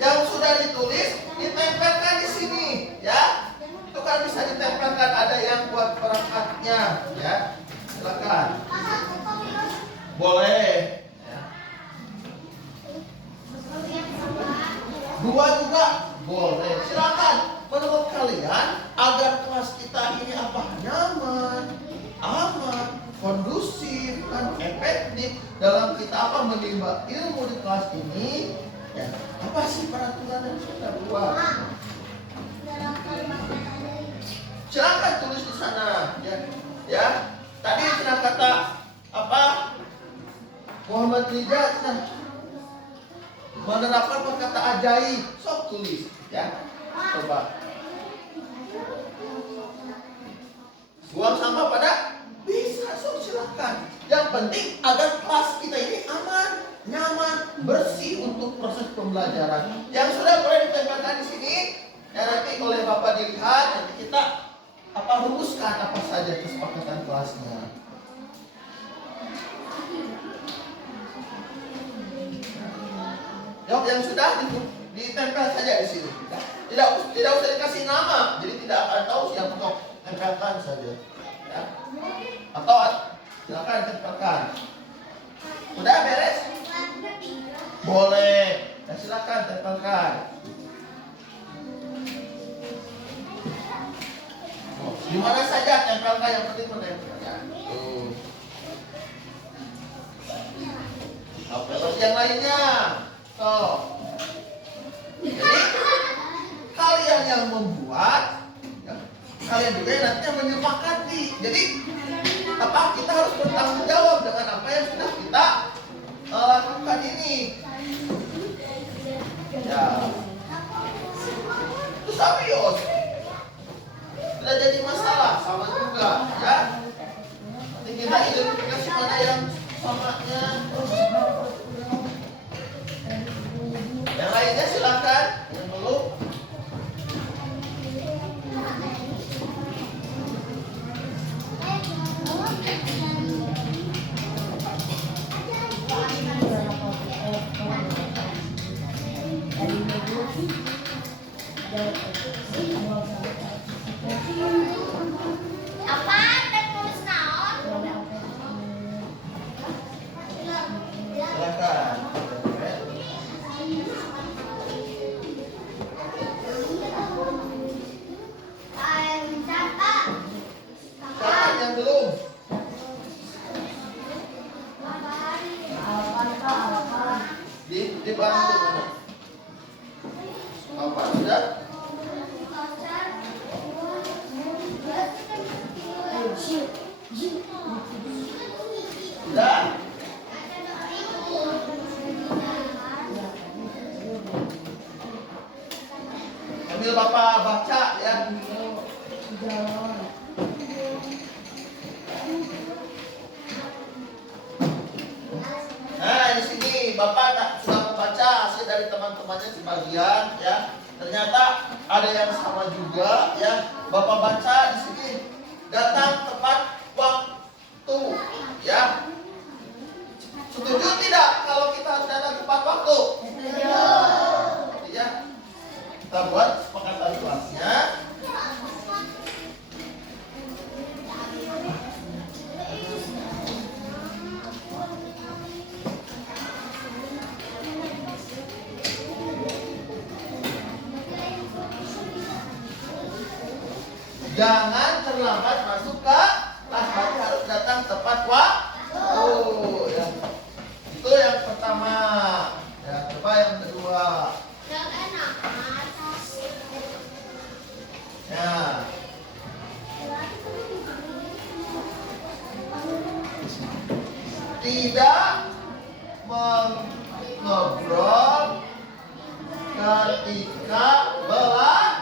Yang sudah ditulis ditempelkan di sini, ya. Itu kan bisa ditempelkan, ada yang buat perangkatnya, ya. Silakan. Boleh. Ya. Dua juga boleh. Silakan. Menurut kalian agar kelas kita ini apa? Nyaman, aman, kondusif, dan efektif dalam kita apa menimba ilmu di kelas ini. Ya, apa sih peraturan yang kita buat? Silakan tulis di sana, ya. Ya. Tadi sudah kata apa? Muhammad Rijal menerapkan perkata ajaib. Sok tulis, ya. Coba. Buang sampah pada bisa, sok silakan. Yang penting agar kelas kita ini aman, nyaman, bersih untuk proses pembelajaran. Yang sudah boleh ditempelkan di sini, ya nanti oleh Bapak dilihat, nanti kita apa rumuskan apa saja kesepakatan kelasnya. Yang sudah ditempel saja di sini. Tidak usah dikasih nama, jadi tidak akan tahu siapa kok. Tempelkan saja. Ya. Atau silakan tempelkan. Sudah beres? Boleh. Ya, silakan tempelkan. Di mana saja tempelkan, yang penting menempelkan. Tuh. Oke, terus yang lainnya. Tuh. Jadi kalian yang membuat, ya, kalian juga yang nantinya menyepakati. Jadi apa? Kita harus bertanggung jawab dengan apa yang sudah kita lakukan ini. Ya. Itu serius. sama juga ya. Nanti kita identifikasi mana yang samanya. Yang lainnya silakan. Yang belum. Silakan. Silakan yang belum. Dibantu mana? Apa sudah? Sudah? Sambil Bapak baca ya. Nah, di sini Bapak sudah membaca hasil dari teman-temannya sebagian ya. Ternyata ada yang sama juga ya. Bapak baca di sini datang tepat waktu ya. Setuju tidak kalau kita harus datang tepat waktu? Setuju. Ya. Kita buat sepakatan kelasnya. Jangan terlambat masuk ke kelas, berarti harus datang tepat waktu ya. Itu yang pertama ya. Coba yang kedua ya. Tidak mengobrol ketika belajar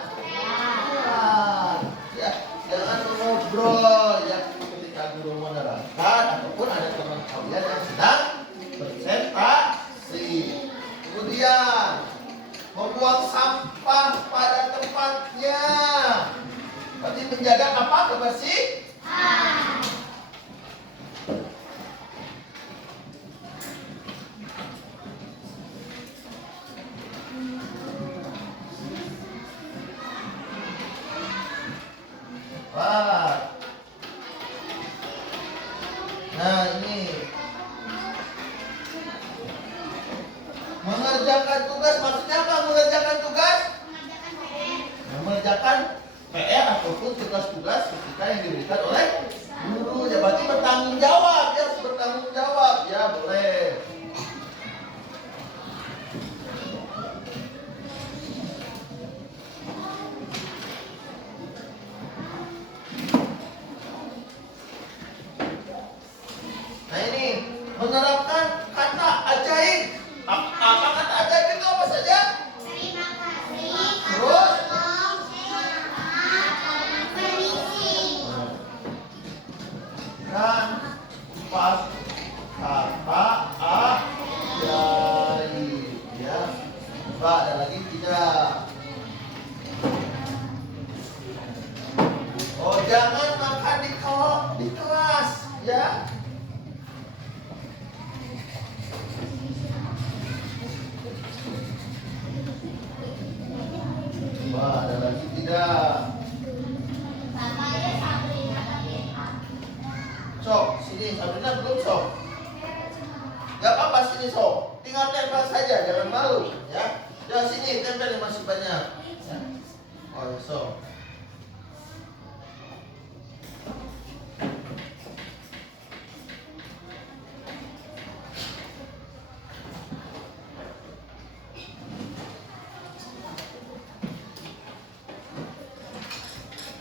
ya. Jangan mengobrol ya ketika guru menerangkan ataupun ada teman kalian yang sedang presentasi. Kemudian membuang sampah pada tempatnya. Berarti menjaga apa? Kebersihan. Nah ini mengerjakan tugas, maksudnya apa mengerjakan tugas? Mengerjakan PR ataupun tugas-tugas ketika yang diberikan oleh guru ya, berarti bertanggung jawab ya, harus bertanggung jawab ya, boleh. Nah ini menerapkan kata ajaib. Apa kata ajaib itu apa saja? Terima kasih. Terus? Dan pas kata ajaib ya. Coba ada lagi tidak? Oh, jangan makan di kelas ya. Wah, ada lagi tidak? Sok, sini Sabrina belum sok. Gak apa-apa sini sok. Tinggal tempel saja, jangan malu ya. Ya sini tempel yang masih banyak. Ya. Oh, ya, sok.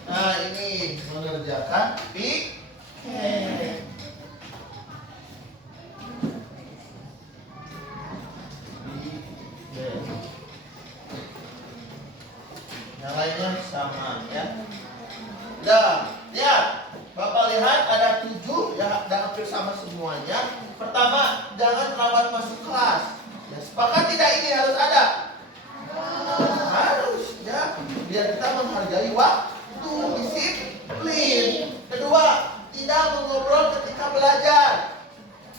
Nah ini mengerjakan pikir. Yang lainnya sama ya. Udah, ya. semuanya. Pertama, jangan terlambat masuk kelas. Ya, sepakat tidak ini harus ada? Harus ya, biar kita menghargai waktu, disiplin. Kedua, tidak mengobrol ketika belajar.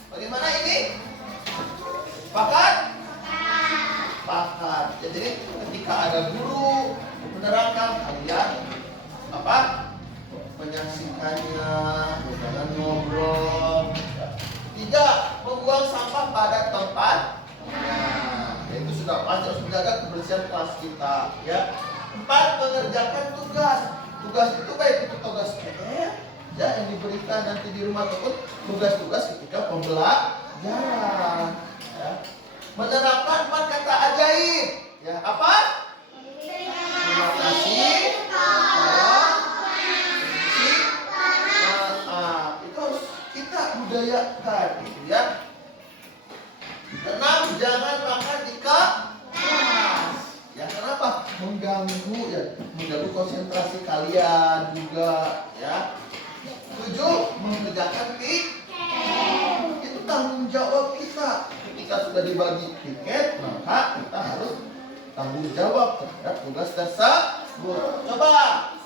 Bagaimana ini? Sepakat? Sepakat. Ya, jadi ketika ada guru menerangkan, kalian menyaksikannya, jangan ngobrol. Tiga, membuang sampah pada tempat. Nah, itu sudah pasti harus menjaga kebersihan kelas kita. Ya. 4, mengerjakan tugas. Tugas itu baik itu tugas PR ya yang diberikan nanti di rumah ataupun tugas-tugas ketika pembelajaran. Ya. Menerapkan 4 kata ajaib. Ya, apa? Terima kasih. Itu harus kita budayakan, gitu ya. 6, jangan makan di kelas. Ya, kenapa? Mengganggu konsentrasi kalian juga, ya. 7, mengerjakan piket. Itu tanggung jawab kita. Ketika sudah dibagi piket, maka kita harus tanggung jawab terhadap tugas tersebut. Coba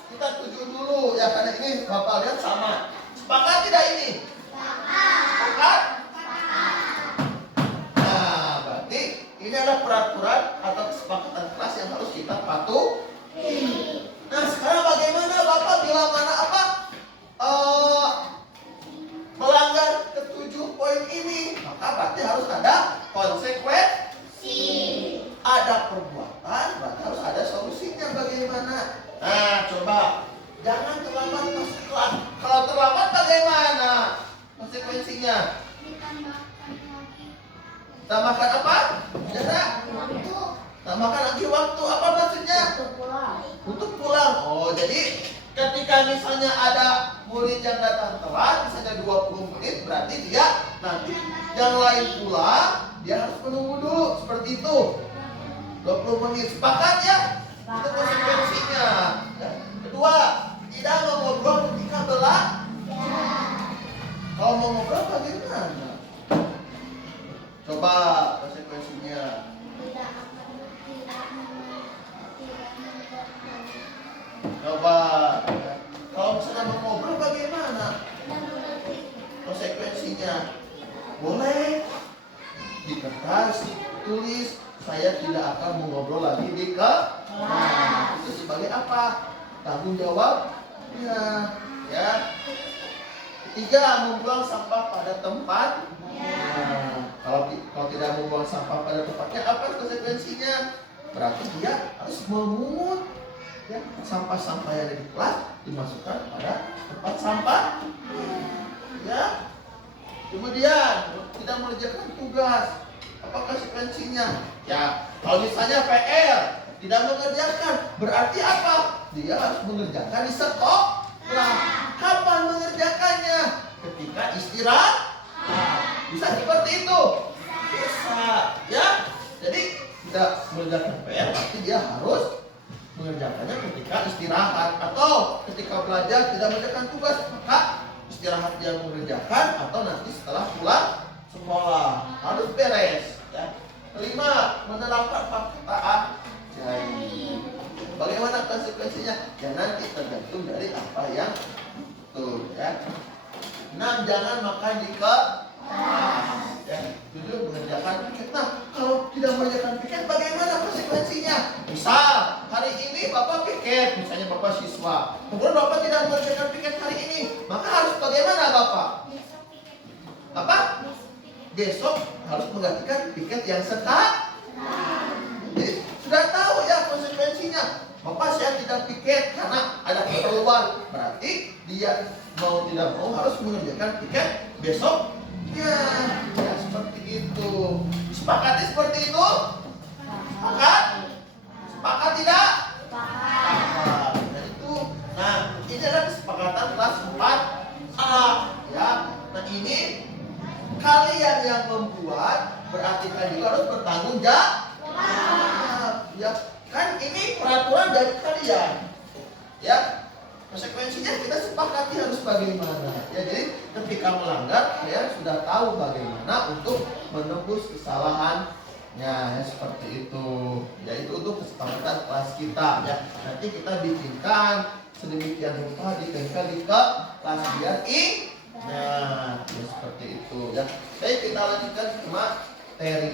kita tuju dulu ya, karena ini Bapak lihat sama. Sepakat tidak ini? Sepakat? Nah, berarti ini adalah peraturan atau kesepakatan kelas yang harus kita patuhi. Nah, sekarang bagaimana Bapak bila mana melanggar ke-7 poin ini? Maka berarti harus ada konsekuensi. Ada perbuatan, berarti harus ada solusinya bagaimana. Nah, coba jangan terlambat masuk kelas. Kalau terlambat bagaimana konsekuensinya? Tambahkan apa? Tambahkan lagi waktu. Apa maksudnya? Untuk pulang. Oh, jadi ketika misalnya ada murid yang datang telat, misalnya 20 menit, berarti dia nanti yang lain pulang, dia harus menunggu dulu. Seperti itu. 20 menit. Sepakat ya? Itu konsekuensinya. Kedua, tidak mau ngobrol ketika belajar. Kalau mau ngobrol bagaimana? Coba konsekuensinya. Coba. Kalau misalnya mau ngobrol bagaimana? Konsekuensinya. Boleh di kertas tulis, saya tidak akan mengobrol lagi di kelas. Nah, itu sebagai apa? Tanggung jawabnya, ya. Ketiga, membuang sampah pada tempat. Nah, kalau tidak membuang sampah pada tempatnya, apa konsekuensinya? Berarti dia harus memungut ya, sampah-sampah yang ada di kelas dimasukkan pada tempat sampah. Ya. Kemudian tidak mengerjakan tugas. Apa konsekuensinya? Ya, kalau misalnya PR tidak mengerjakan, berarti apa? Dia harus mengerjakan di sekolah. Kapan mengerjakannya? Ketika istirahat. Bisa seperti itu? Bisa, ya. Jadi tidak mengerjakan PR, berarti dia harus mengerjakannya ketika istirahat atau ketika belajar tidak mengerjakan tugas, maka istirahat dia mengerjakan atau nanti setelah pulang sekolah harus beres. Ya. Kelima, menerapkan fakta ajaib. Bagaimana konsekuensinya? Ya nanti tergantung dari apa yang betul. Ya. 6, jangan makan di kelas. Ya, 7, mengerjakan piket. Nah, kalau tidak mengerjakan piket, bagaimana konsekuensinya? Misal hari ini Bapak piket, misalnya Bapak siswa, kemudian Bapak tidak mengerjakan piket hari ini, maka harus bagaimana Bapak? Apa? Besok harus menggantikan piket yang sekarang. Jadi sudah tahu ya konsekuensinya. Bapak saya tidak piket karena ada keperluan, berarti dia mau tidak mau harus mengerjakan piket besok. Ya seperti itu. Sepakati seperti itu? Sepakat? Sepakat tidak? Sepakat. Nah itu. Nah ini adalah kesepakatan kelas 4A. Ya. Nah ini kalian yang membuat, berarti kan juga harus bertanggung jawab. Ya kan ini peraturan dari kalian. Ya. Konsekuensinya kita sepakati harus bagaimana. Ya, jadi ketika melanggar, saya sudah tahu bagaimana untuk menembus kesalahannya, ya seperti itu. Ya, itu untuk kesepakatan kelas kita. Ya, nanti kita bikinkan sedemikian rupa, ditempel di kelas biar nah, ya seperti itu. Ya, baik kita lanjutkan ke materi.